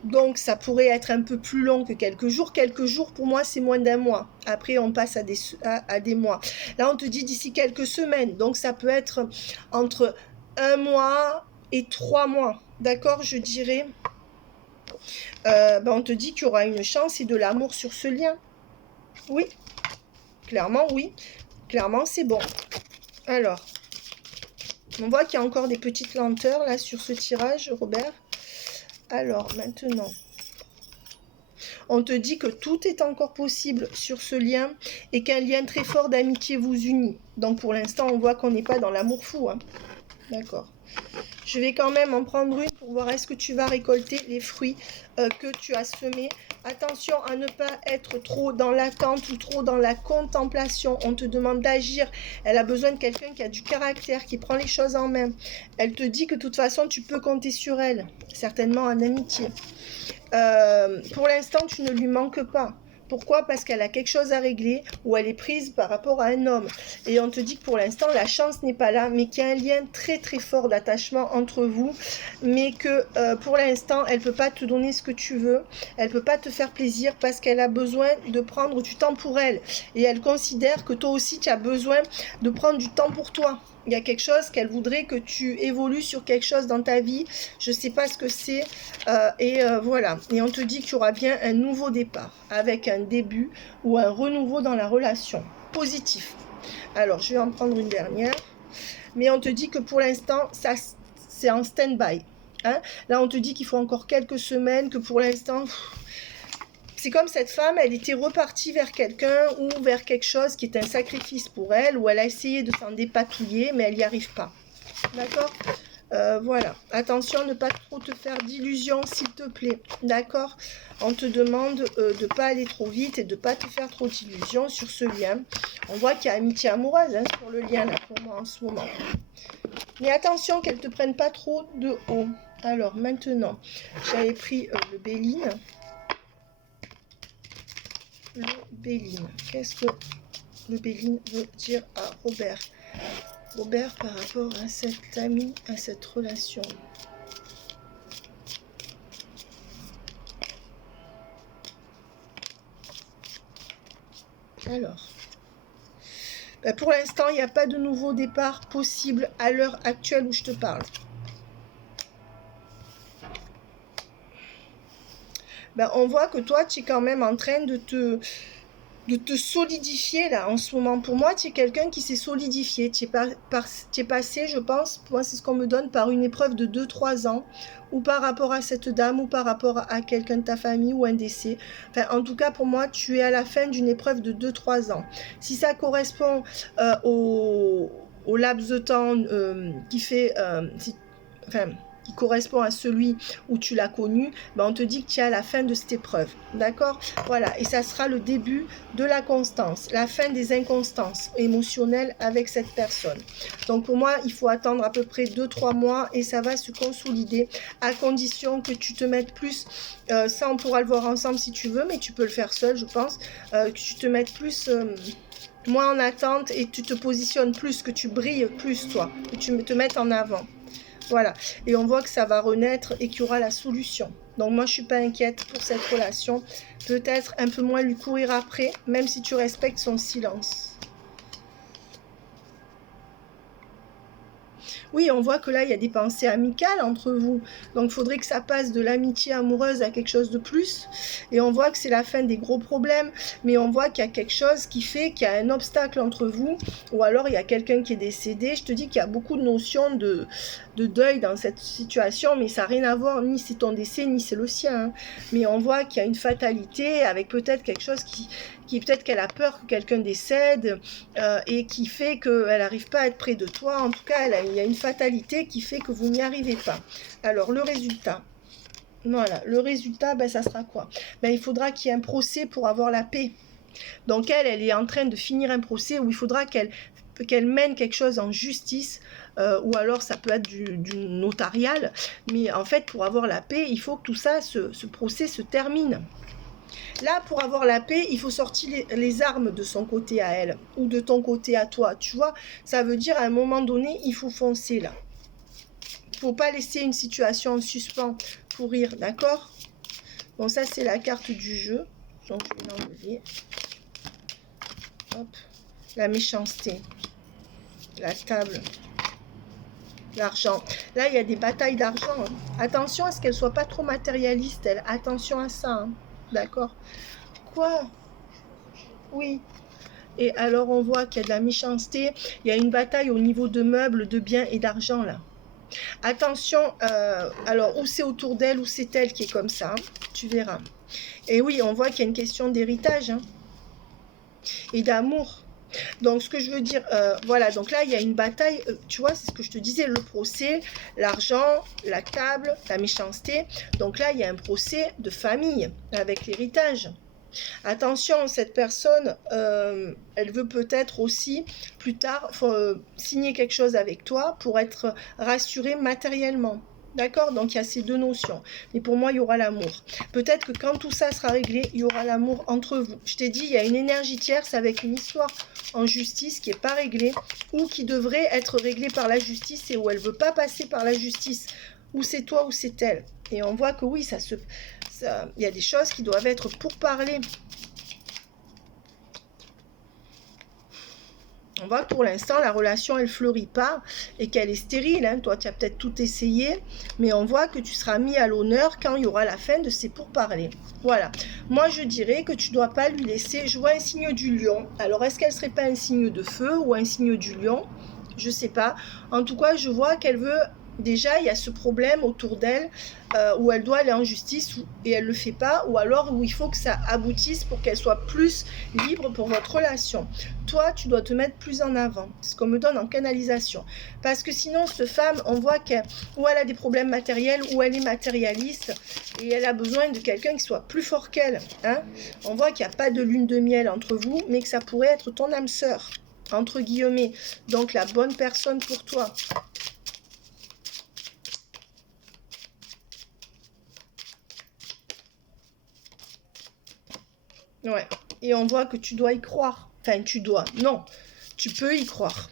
donc ça pourrait être un peu plus long que quelques jours. Quelques jours pour moi c'est moins d'un mois, après on passe à des mois. Là on te dit d'ici quelques semaines, donc ça peut être entre un mois et 3 mois, d'accord, je dirais. On te dit qu'il y aura une chance et de l'amour sur ce lien. Oui, clairement oui. Clairement c'est bon. Alors, on voit qu'il y a encore des petites lenteurs là sur ce tirage, Robert. Alors, maintenant, On te dit que tout est encore possible sur ce lien et qu'un lien très fort d'amitié vous unit. Donc pour l'instant, on voit qu'on n'est pas dans l'amour fou. Hein. D'accord. Je vais quand même en prendre une pour voir est-ce que tu vas récolter les fruits que tu as semés. Attention à ne pas être trop dans l'attente ou trop dans la contemplation. On te demande d'agir. Elle a besoin de quelqu'un qui a du caractère, qui prend les choses en main. Elle te dit que de toute façon, tu peux compter sur elle. Certainement en amitié. Pour l'instant, tu ne lui manques pas. Pourquoi? Parce qu'elle a quelque chose à régler ou elle est prise par rapport à un homme. Et on te dit que pour l'instant, la chance n'est pas là, mais qu'il y a un lien très très fort d'attachement entre vous, mais que pour l'instant, elle ne peut pas te donner ce que tu veux, elle ne peut pas te faire plaisir parce qu'elle a besoin de prendre du temps pour elle. Et elle considère que toi aussi, tu as besoin de prendre du temps pour toi. Il y a quelque chose qu'elle voudrait que tu évolues sur quelque chose dans ta vie. Je ne sais pas ce que c'est. Voilà. Et on te dit qu'il y aura bien un nouveau départ avec un début ou un renouveau dans la relation. Positif. Alors, je vais en prendre une dernière. Mais on te dit que pour l'instant, ça c'est en stand-by. Hein? Là, on te dit qu'il faut encore quelques semaines, que pour l'instant... C'est comme cette femme, elle était repartie vers quelqu'un ou vers quelque chose qui est un sacrifice pour elle, où elle a essayé de s'en dépatouiller, mais elle n'y arrive pas. D'accord? Voilà. Attention à ne pas trop te faire d'illusions, s'il te plaît. D'accord? On te demande de ne pas aller trop vite et de ne pas te faire trop d'illusions sur ce lien. On voit qu'il y a amitié amoureuse hein, sur le lien là pour moi en ce moment. Mais attention qu'elle ne te prenne pas trop de haut. Alors maintenant, j'avais pris le Béline. Le Béline. Qu'est-ce que le Béline veut dire à Robert? Robert par rapport à cet ami, à cette relation. Alors, pour l'instant, il n'y a pas de nouveau départ possible à l'heure actuelle où je te parle. On voit que toi, tu es quand même en train de te solidifier là en ce moment. Pour moi, tu es quelqu'un qui s'est solidifié. Tu es passé, je pense, moi c'est ce qu'on me donne, par une épreuve de 2-3 ans, ou par rapport à cette dame, ou par rapport à quelqu'un de ta famille, ou un décès. Enfin, en tout cas, pour moi, tu es à la fin d'une épreuve de 2-3 ans. Si ça correspond au laps de temps qui fait... qui correspond à celui où tu l'as connu, on te dit que tu es à la fin de cette épreuve. D'accord? Voilà. Et ça sera le début de la constance, la fin des inconstances émotionnelles avec cette personne. Donc pour moi, il faut attendre à peu près 2-3 mois et ça va se consolider à condition que tu te mettes plus, ça on pourra le voir ensemble si tu veux, mais tu peux le faire seul, je pense, que tu te mettes plus... moins en attente et tu te positionnes plus, que tu brilles plus toi, que tu te mettes en avant. Voilà, et on voit que ça va renaître et qu'il y aura la solution. Donc moi, je ne suis pas inquiète pour cette relation. Peut-être un peu moins lui courir après, même si tu respectes son silence. Oui, on voit que là, il y a des pensées amicales entre vous. Donc, il faudrait que ça passe de l'amitié amoureuse à quelque chose de plus. Et on voit que c'est la fin des gros problèmes. Mais on voit qu'il y a quelque chose qui fait qu'il y a un obstacle entre vous. Ou alors, il y a quelqu'un qui est décédé. Je te dis qu'il y a beaucoup de notions de deuil dans cette situation. Mais ça n'a rien à voir. Ni c'est ton décès, ni c'est le sien. Hein. Mais on voit qu'il y a une fatalité avec peut-être quelque chose qui peut-être qu'elle a peur que quelqu'un décède et qui fait qu'elle n'arrive pas à être près de toi. En tout cas, il y a une fatalité qui fait que vous n'y arrivez pas. Alors, le résultat. Voilà, le résultat, ça sera quoi? Il faudra qu'il y ait un procès pour avoir la paix. Donc, elle est en train de finir un procès où il faudra qu'elle mène quelque chose en justice, ou alors ça peut être du notarial. Mais en fait, pour avoir la paix, il faut que tout ça, ce procès se termine. Là, pour avoir la paix, il faut sortir les armes de son côté à elle, ou de ton côté à toi, tu vois. Ça veut dire, à un moment donné, il faut foncer, là. Il ne faut pas laisser une situation en suspens pourrir, d'accord? Bon, ça, c'est la carte du jeu. Donc, je vais l'enlever. Hop. La méchanceté. La table. L'argent. Là, il y a des batailles d'argent. Hein. Attention à ce qu'elle ne soit pas trop matérialiste, elle. Attention à ça, hein. D'accord? Quoi? Oui. Et alors, on voit qu'il y a de la méchanceté. Il y a une bataille au niveau de meubles, de biens et d'argent, là. Attention, alors, ou c'est autour d'elle, ou c'est elle qui est comme ça. Hein, tu verras. Et oui, on voit qu'il y a une question d'héritage hein, et d'amour. Donc, ce que je veux dire, voilà, donc là, il y a une bataille, tu vois, c'est ce que je te disais, le procès, l'argent, la table, la méchanceté. Donc là, il y a un procès de famille avec l'héritage. Attention, cette personne, elle veut peut-être aussi, plus tard, signer quelque chose avec toi pour être rassurée matériellement. D'accord? Donc il y a ces deux notions. Mais pour moi, il y aura l'amour. Peut-être que quand tout ça sera réglé, il y aura l'amour entre vous. Je t'ai dit, il y a une énergie tierce avec une histoire en justice qui n'est pas réglée ou qui devrait être réglée par la justice et où elle ne veut pas passer par la justice. Ou c'est toi ou c'est elle. Et on voit que oui, il y a des choses qui doivent être pour parler. On voit que pour l'instant, la relation, elle fleurit pas et qu'elle est stérile. Hein. Toi, tu as peut-être tout essayé, mais on voit que tu seras mis à l'honneur quand il y aura la fin de ces pourparlers. Voilà. Moi, je dirais que tu ne dois pas lui laisser... Je vois un signe du lion. Alors, est-ce qu'elle ne serait pas un signe de feu ou un signe du lion? Je ne sais pas. En tout cas, je vois qu'elle veut... Déjà, il y a ce problème autour d'elle où elle doit aller en justice et elle ne le fait pas, ou alors où il faut que ça aboutisse pour qu'elle soit plus libre pour votre relation. Toi, tu dois te mettre plus en avant, c'est ce qu'on me donne en canalisation. Parce que sinon, cette femme, on voit qu'elle a des problèmes matériels, ou elle est matérialiste, et elle a besoin de quelqu'un qui soit plus fort qu'elle. Hein. On voit qu'il n'y a pas de lune de miel entre vous, mais que ça pourrait être ton âme sœur, entre guillemets. Donc la bonne personne pour toi. Ouais, et on voit que tu dois y croire. Enfin, tu dois. Non, tu peux y croire.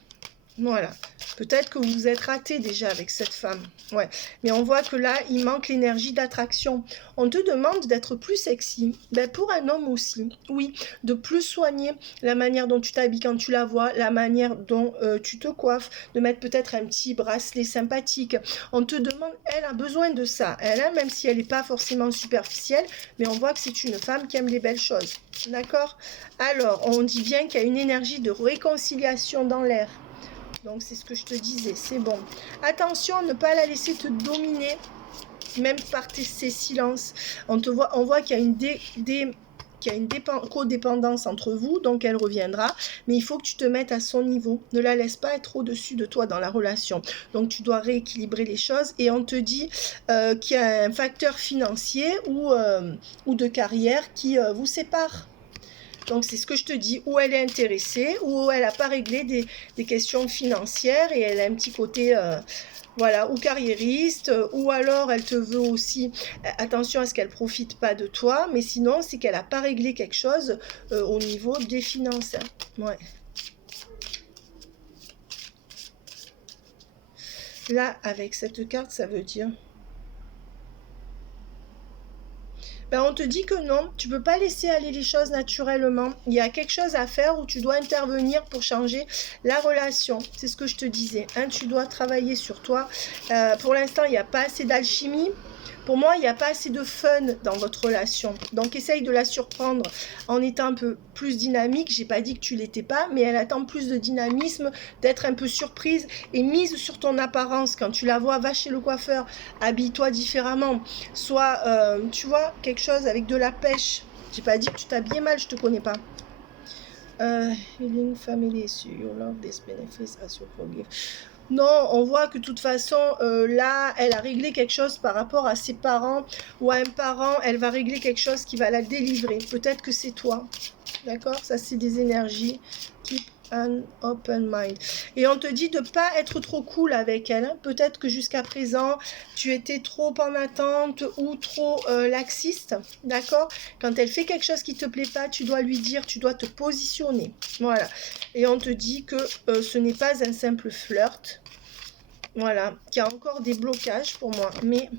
Voilà. Peut-être que vous vous êtes raté déjà avec cette femme. Ouais. Mais on voit que là, il manque l'énergie d'attraction. On te demande d'être plus sexy. Ben, pour un homme aussi. Oui. De plus soigner la manière dont tu t'habilles quand tu la vois, la manière dont tu te coiffes, de mettre peut-être un petit bracelet sympathique. On te demande, elle a besoin de ça. Elle, même si elle n'est pas forcément superficielle, mais on voit que c'est une femme qui aime les belles choses. D'accord? Alors, on dit bien qu'il y a une énergie de réconciliation dans l'air. Donc, c'est ce que je te disais, c'est bon. Attention, ne pas la laisser te dominer, même par ses silences. On voit qu'il y a une codépendance entre vous, donc elle reviendra, mais il faut que tu te mettes à son niveau. Ne la laisse pas être au-dessus de toi dans la relation. Donc, tu dois rééquilibrer les choses et on te dit qu'il y a un facteur financier ou de carrière qui vous sépare. Donc, c'est ce que je te dis, où elle est intéressée, où elle n'a pas réglé des questions financières et elle a un petit côté, voilà, ou carriériste, ou alors elle te veut aussi, attention à ce qu'elle ne profite pas de toi, mais sinon, c'est qu'elle n'a pas réglé quelque chose au niveau des finances. Hein. Ouais. Là, avec cette carte, ça veut dire... Ben, on te dit que non, tu peux pas laisser aller les choses naturellement. Il y a quelque chose à faire où tu dois intervenir pour changer la relation. C'est ce que je te disais. Hein, tu dois travailler sur toi. Pour l'instant, il n'y a pas assez d'alchimie. Pour moi, il n'y a pas assez de fun dans votre relation. Donc, essaye de la surprendre en étant un peu plus dynamique. J'ai pas dit que tu l'étais pas, mais elle attend plus de dynamisme, d'être un peu surprise et mise sur ton apparence. Quand tu la vois, va chez le coiffeur, habille-toi différemment. Soit, tu vois, quelque chose avec de la pêche. J'ai pas dit que tu t'habillais mal, je te connais pas. Healing family, so you love this benefits as you forgive. Non, on voit que de toute façon, là, elle a réglé quelque chose par rapport à ses parents ou à un parent, elle va régler quelque chose qui va la délivrer. Peut-être que c'est toi, d'accord? Ça, c'est des énergies. Keep an open mind. Et on te dit de ne pas être trop cool avec elle. Hein. Peut-être que jusqu'à présent, tu étais trop en attente ou trop laxiste, d'accord? Quand elle fait quelque chose qui ne te plaît pas, tu dois lui dire, tu dois te positionner. Voilà. Et on te dit que ce n'est pas un simple flirt. Voilà, qu'il y a encore des blocages pour moi, mais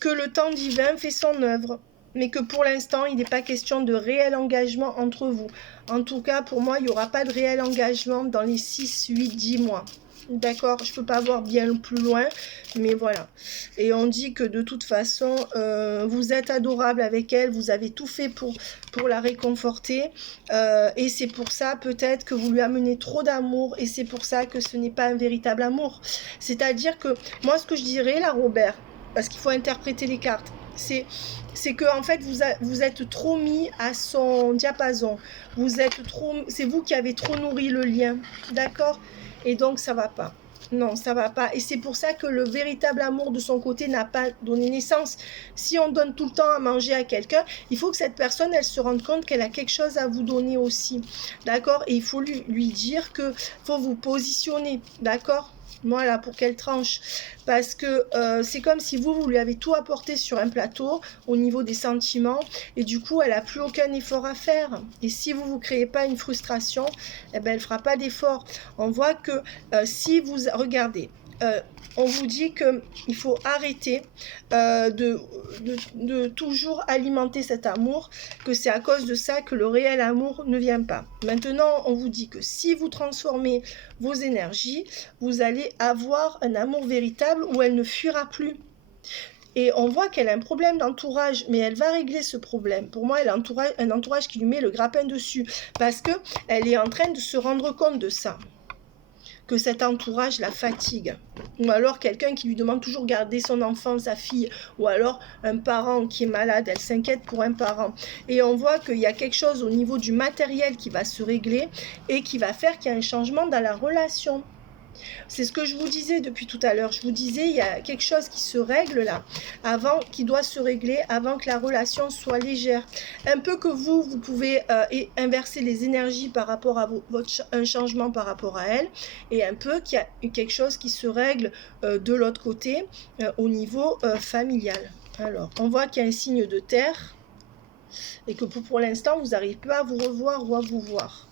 que le temps divin fait son œuvre, mais que pour l'instant, il n'est pas question de réel engagement entre vous. En tout cas, pour moi, il n'y aura pas de réel engagement dans les 6, 8, 10 mois. D'accord, je ne peux pas voir bien plus loin, mais voilà. Et on dit que de toute façon, vous êtes adorable avec elle, vous avez tout fait pour la réconforter. Et c'est pour ça peut-être que vous lui amenez trop d'amour et c'est pour ça que ce n'est pas un véritable amour. C'est-à-dire que, moi ce que je dirais là, Robert, parce qu'il faut interpréter les cartes. C'est que en fait vous êtes trop mis à son diapason. C'est vous qui avez trop nourri le lien, d'accord? Et donc ça va pas. Non, ça va pas. Et c'est pour ça que le véritable amour de son côté n'a pas donné naissance. Si on donne tout le temps à manger à quelqu'un, il faut que cette personne, elle se rende compte qu'elle a quelque chose à vous donner aussi. D'accord? Et il faut lui dire que faut vous positionner. D'accord? Voilà, pour qu'elle tranche. Parce que c'est comme si vous lui avez tout apporté sur un plateau au niveau des sentiments. Et du coup, elle n'a plus aucun effort à faire. Et si vous ne créez pas une frustration, eh ben, elle ne fera pas d'effort. On voit que si vous... Regardez, on vous dit qu'il faut arrêter de toujours alimenter cet amour, que c'est à cause de ça que le réel amour ne vient pas. Maintenant, on vous dit que si vous transformez vos énergies, vous allez avoir un amour véritable où elle ne fuira plus. Et on voit qu'elle a un problème d'entourage, mais elle va régler ce problème. Pour moi, elle a un entourage qui lui met le grappin dessus, parce qu'elle est en train de se rendre compte de ça, que cet entourage la fatigue. Ou alors quelqu'un qui lui demande toujours de garder son enfant, sa fille, ou alors un parent qui est malade, elle s'inquiète pour un parent. Et on voit qu'il y a quelque chose au niveau du matériel qui va se régler et qui va faire qu'il y a un changement dans la relation. C'est ce que je vous disais depuis tout à l'heure. Je vous disais, il y a quelque chose qui se règle là, qui doit se régler avant que la relation soit légère. Un peu que vous pouvez inverser les énergies par rapport à un changement par rapport à elle, et un peu qu'il y a quelque chose qui se règle de l'autre côté au niveau familial. Alors, on voit qu'il y a un signe de terre, et que pour l'instant, vous n'arrivez pas à vous revoir ou à vous voir.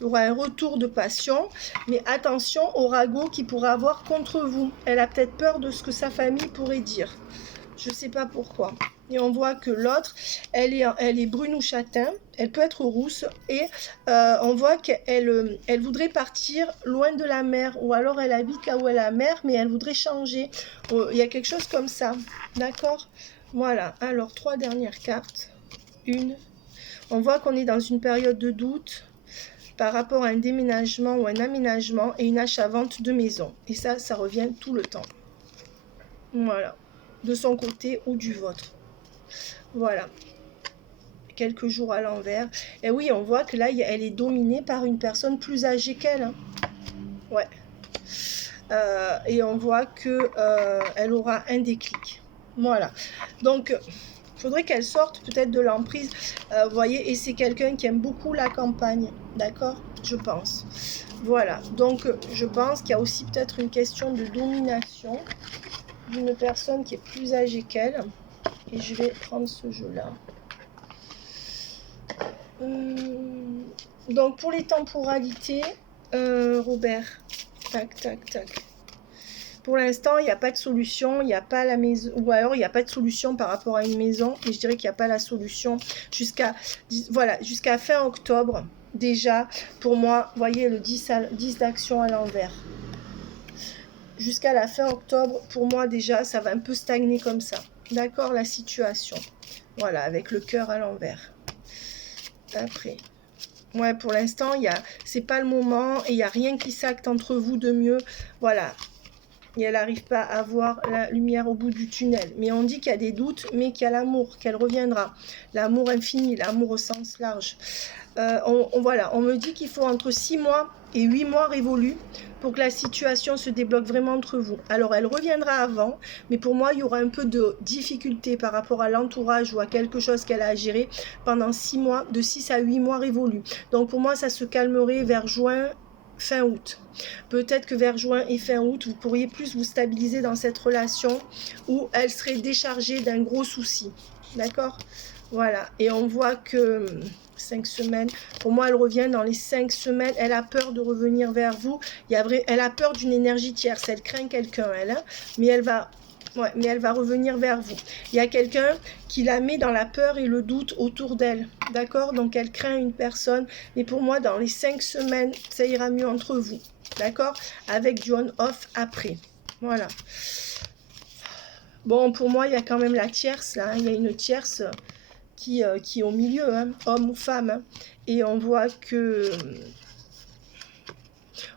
Il y aura un retour de passion, mais attention au ragot qu'il pourra avoir contre vous. Elle a peut-être peur de ce que sa famille pourrait dire. Je ne sais pas pourquoi. Et on voit que l'autre, elle est brune ou châtain, elle peut être rousse, et on voit qu'elle voudrait partir loin de la mer, ou alors elle habite là où est la mer, mais elle voudrait changer. Il y a quelque chose comme ça, d'accord? Voilà, alors 3 dernières cartes. On voit qu'on est dans une période de doute par rapport à un déménagement ou un aménagement et une achat-vente de maison. Et ça revient tout le temps. Voilà. De son côté ou du vôtre. Voilà. Quelques jours à l'envers. Et oui, on voit que là, elle est dominée par une personne plus âgée qu'elle. Hein. Ouais. Et on voit que elle aura un déclic. Voilà. Donc, il faudrait qu'elle sorte peut-être de l'emprise. Vous voyez, et c'est quelqu'un qui aime beaucoup la campagne. D'accord? Je pense. Voilà. Donc, je pense qu'il y a aussi peut-être une question de domination d'une personne qui est plus âgée qu'elle. Et je vais prendre ce jeu-là. Donc, pour les temporalités, Robert. Tac, tac, tac. Pour l'instant, il n'y a pas de solution, il n'y a pas la maison, ou alors il n'y a pas de solution par rapport à une maison, et je dirais qu'il n'y a pas la solution jusqu'à fin octobre. Déjà, pour moi, vous voyez le 10 d'action à l'envers. Jusqu'à la fin octobre, pour moi déjà, ça va un peu stagner comme ça. D'accord, la situation. Voilà, avec le cœur à l'envers. Après. Ouais, pour l'instant, c'est pas le moment, et il n'y a rien qui s'acte entre vous de mieux. Voilà. Et elle n'arrive pas à voir la lumière au bout du tunnel. Mais on dit qu'il y a des doutes, mais qu'il y a l'amour, qu'elle reviendra. L'amour infini, l'amour au sens large. Voilà, on me dit qu'il faut entre 6 mois et 8 mois révolus pour que la situation se débloque vraiment entre vous. Alors, elle reviendra avant, mais pour moi, il y aura un peu de difficulté par rapport à l'entourage ou à quelque chose qu'elle a à gérer pendant 6 mois, de 6 à 8 mois révolus. Donc, pour moi, ça se calmerait vers juin, fin août. Peut-être que vers juin et fin août, vous pourriez plus vous stabiliser dans cette relation où elle serait déchargée d'un gros souci. D'accord? Voilà. Et on voit que 5 semaines, pour moi, elle revient dans les 5 semaines. Elle a peur de revenir vers vous. Elle a peur d'une énergie tierce. Elle craint quelqu'un, elle. Hein, mais elle va revenir vers vous. Il y a quelqu'un qui la met dans la peur et le doute autour d'elle. D'accord? Donc, elle craint une personne. Mais pour moi, dans les 5 semaines, ça ira mieux entre vous. D'accord? Avec du on-off après. Voilà. Bon, pour moi, il y a quand même la tierce, là. Hein. Il y a une tierce qui est au milieu, hein, homme ou femme. Hein. Et on voit que...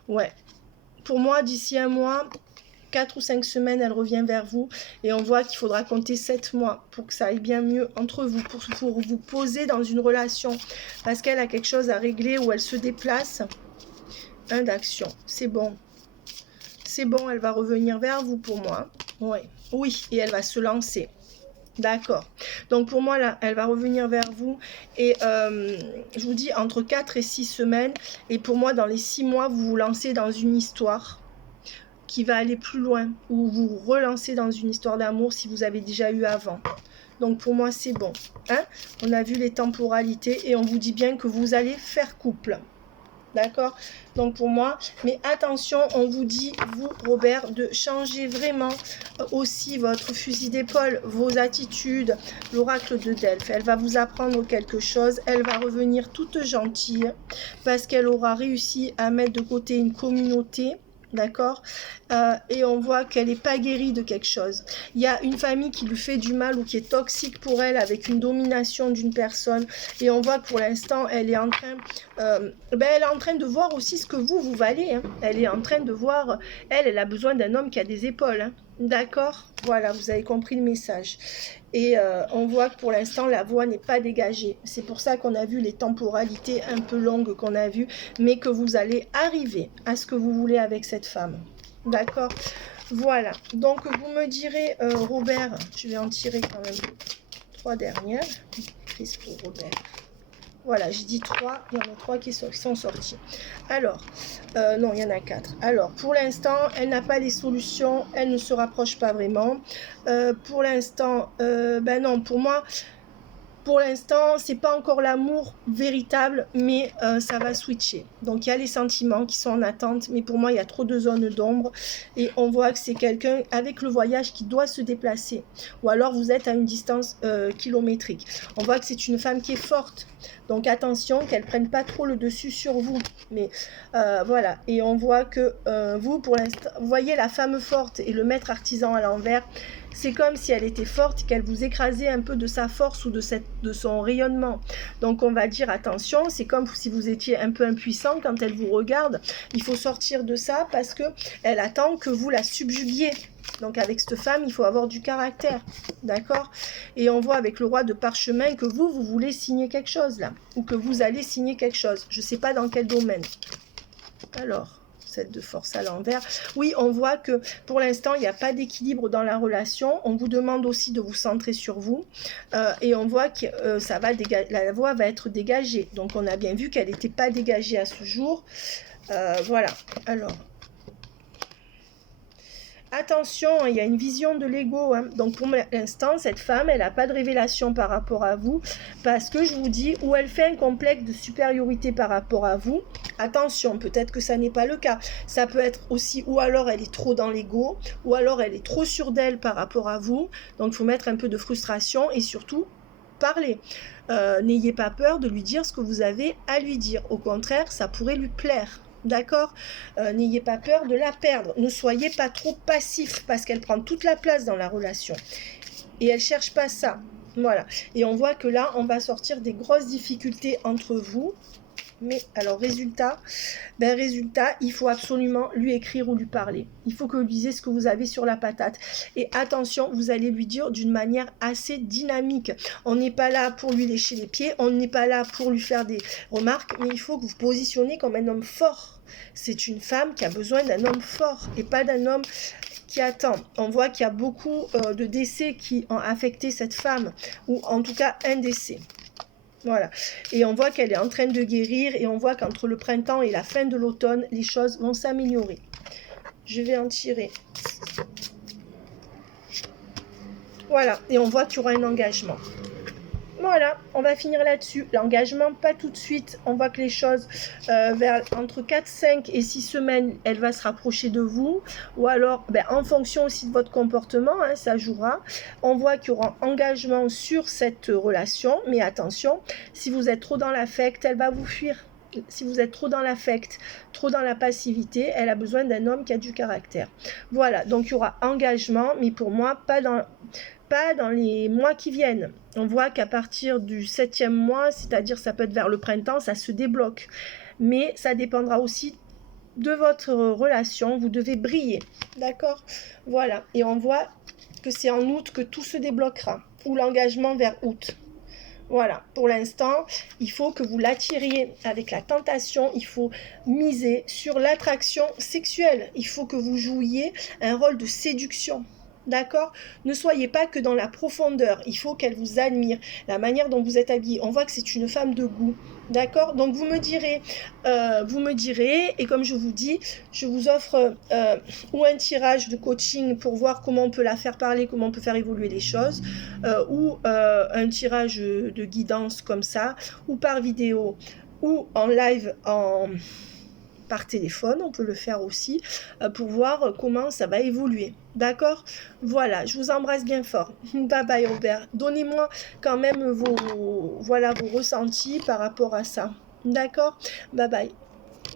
Ouais. Pour moi, d'ici un mois... 4 ou 5 semaines, elle revient vers vous. Et on voit qu'il faudra compter 7 mois pour que ça aille bien mieux entre vous, pour vous poser dans une relation. Parce qu'elle a quelque chose à régler ou elle se déplace. 1 d'action, c'est bon. C'est bon, elle va revenir vers vous pour moi. Ouais. Oui, et elle va se lancer. D'accord. Donc pour moi, là, elle va revenir vers vous. Et je vous dis entre 4 et 6 semaines. Et pour moi, dans les 6 mois, vous vous lancez dans une histoire qui va aller plus loin. Ou vous relancez dans une histoire d'amour si vous avez déjà eu avant. Donc pour moi, c'est bon. Hein? On a vu les temporalités et on vous dit bien que vous allez faire couple. D'accord? Donc pour moi, mais attention, on vous dit, vous Robert, de changer vraiment aussi votre fusil d'épaule, vos attitudes. L'oracle de Delphes, elle va vous apprendre quelque chose, elle va revenir toute gentille parce qu'elle aura réussi à mettre de côté une communauté. D'accord, et on voit qu'elle n'est pas guérie de quelque chose. Il y a une famille qui lui fait du mal ou qui est toxique pour elle avec une domination d'une personne. Et on voit que pour l'instant, elle est en train, elle est en train de voir aussi ce que vous valez. Hein. Elle est en train de voir, elle a besoin d'un homme qui a des épaules. Hein. D'accord, voilà, vous avez compris le message. Et on voit que pour l'instant, la voie n'est pas dégagée. C'est pour ça qu'on a vu les temporalités un peu longues qu'on a vues, mais que vous allez arriver à ce que vous voulez avec cette femme. D'accord? Voilà. Donc, vous me direz, Robert, je vais en tirer quand même 3 dernières. Prise pour Robert. Voilà, j'ai dit 3, il y en a 3 qui sont sortis. Alors, non, il y en a 4. Alors, pour l'instant, elle n'a pas les solutions, elle ne se rapproche pas vraiment. Pour l'instant, non, pour moi, pour l'instant, c'est pas encore l'amour véritable, mais ça va switcher. Donc, il y a les sentiments qui sont en attente, mais pour moi, il y a trop de zones d'ombre. Et on voit que c'est quelqu'un avec le voyage qui doit se déplacer. Ou alors, vous êtes à une distance kilométrique. On voit que c'est une femme qui est forte. Donc, attention qu'elle ne prenne pas trop le dessus sur vous. Mais voilà. Et on voit que vous, pour l'instant, vous voyez la femme forte et le maître artisan à l'envers. C'est comme si elle était forte, qu'elle vous écrasait un peu de sa force ou de son rayonnement. Donc on va dire attention, c'est comme si vous étiez un peu impuissant quand elle vous regarde. Il faut sortir de ça parce que elle attend que vous la subjuguiez. Donc avec cette femme, il faut avoir du caractère. D'accord? Et on voit avec le roi de parchemin que vous voulez signer quelque chose là. Ou que vous allez signer quelque chose. Je ne sais pas dans quel domaine. Alors... 7 de force à l'envers. Oui, on voit que pour l'instant, il n'y a pas d'équilibre dans la relation. On vous demande aussi de vous centrer sur vous. Et on voit que la voie va être dégagée. Donc, on a bien vu qu'elle n'était pas dégagée à ce jour. Voilà. Alors... Attention, il y a une vision de l'ego. Hein. Donc pour l'instant, cette femme, elle n'a pas de révélation par rapport à vous. Parce que je vous dis, ou elle fait un complexe de supériorité par rapport à vous. Attention, peut-être que ça n'est pas le cas. Ça peut être aussi, ou alors elle est trop dans l'ego, ou alors elle est trop sûre d'elle par rapport à vous. Donc il faut mettre un peu de frustration et surtout parler. N'ayez pas peur de lui dire ce que vous avez à lui dire. Au contraire, ça pourrait lui plaire. D'accord, n'ayez pas peur de la perdre. Ne soyez pas trop passif parce qu'elle prend toute la place dans la relation. Et elle ne cherche pas ça. Voilà. Et on voit que là, on va sortir des grosses difficultés entre vous. Mais alors, résultat, il faut absolument lui écrire ou lui parler. Il faut que vous lui disiez ce que vous avez sur la patate. Et attention, vous allez lui dire d'une manière assez dynamique. On n'est pas là pour lui lécher les pieds, on n'est pas là pour lui faire des remarques, mais il faut que vous vous positionnez comme un homme fort. C'est une femme qui a besoin d'un homme fort et pas d'un homme qui attend. On voit qu'il y a beaucoup de décès qui ont affecté cette femme, ou en tout cas un décès. Voilà, et on voit qu'elle est en train de guérir et on voit qu'entre le printemps et la fin de l'automne, les choses vont s'améliorer. Je vais en tirer. Voilà, et on voit qu'il y aura un engagement. Voilà, on va finir là-dessus. L'engagement, pas tout de suite. On voit que les choses, entre 4, 5 et 6 semaines, elle va se rapprocher de vous. Ou alors, en fonction aussi de votre comportement, hein, ça jouera. On voit qu'il y aura engagement sur cette relation. Mais attention, si vous êtes trop dans l'affect, elle va vous fuir. Si vous êtes trop dans l'affect, trop dans la passivité, elle a besoin d'un homme qui a du caractère. Voilà, donc il y aura engagement, mais pour moi, pas dans les mois qui viennent. On voit qu'à partir du 7e mois, c'est-à-dire ça peut être vers le printemps, ça se débloque. Mais ça dépendra aussi de votre relation, vous devez briller, d'accord? Voilà, et on voit que c'est en août que tout se débloquera, ou l'engagement vers août. Voilà, pour l'instant, il faut que vous l'attiriez avec la tentation, il faut miser sur l'attraction sexuelle, il faut que vous jouiez un rôle de séduction. D'accord? Ne soyez pas que dans la profondeur, il faut qu'elle vous admire, la manière dont vous êtes habillée. On voit que c'est une femme de goût. D'accord? Donc vous me direz, et comme je vous dis, je vous offre ou un tirage de coaching pour voir comment on peut la faire parler, comment on peut faire évoluer les choses, ou un tirage de guidance comme ça, ou par vidéo, ou en live par téléphone, on peut le faire aussi, pour voir comment ça va évoluer. D'accord? Voilà, je vous embrasse bien fort. Bye bye Robert. Donnez-moi quand même vos ressentis par rapport à ça. D'accord? Bye bye.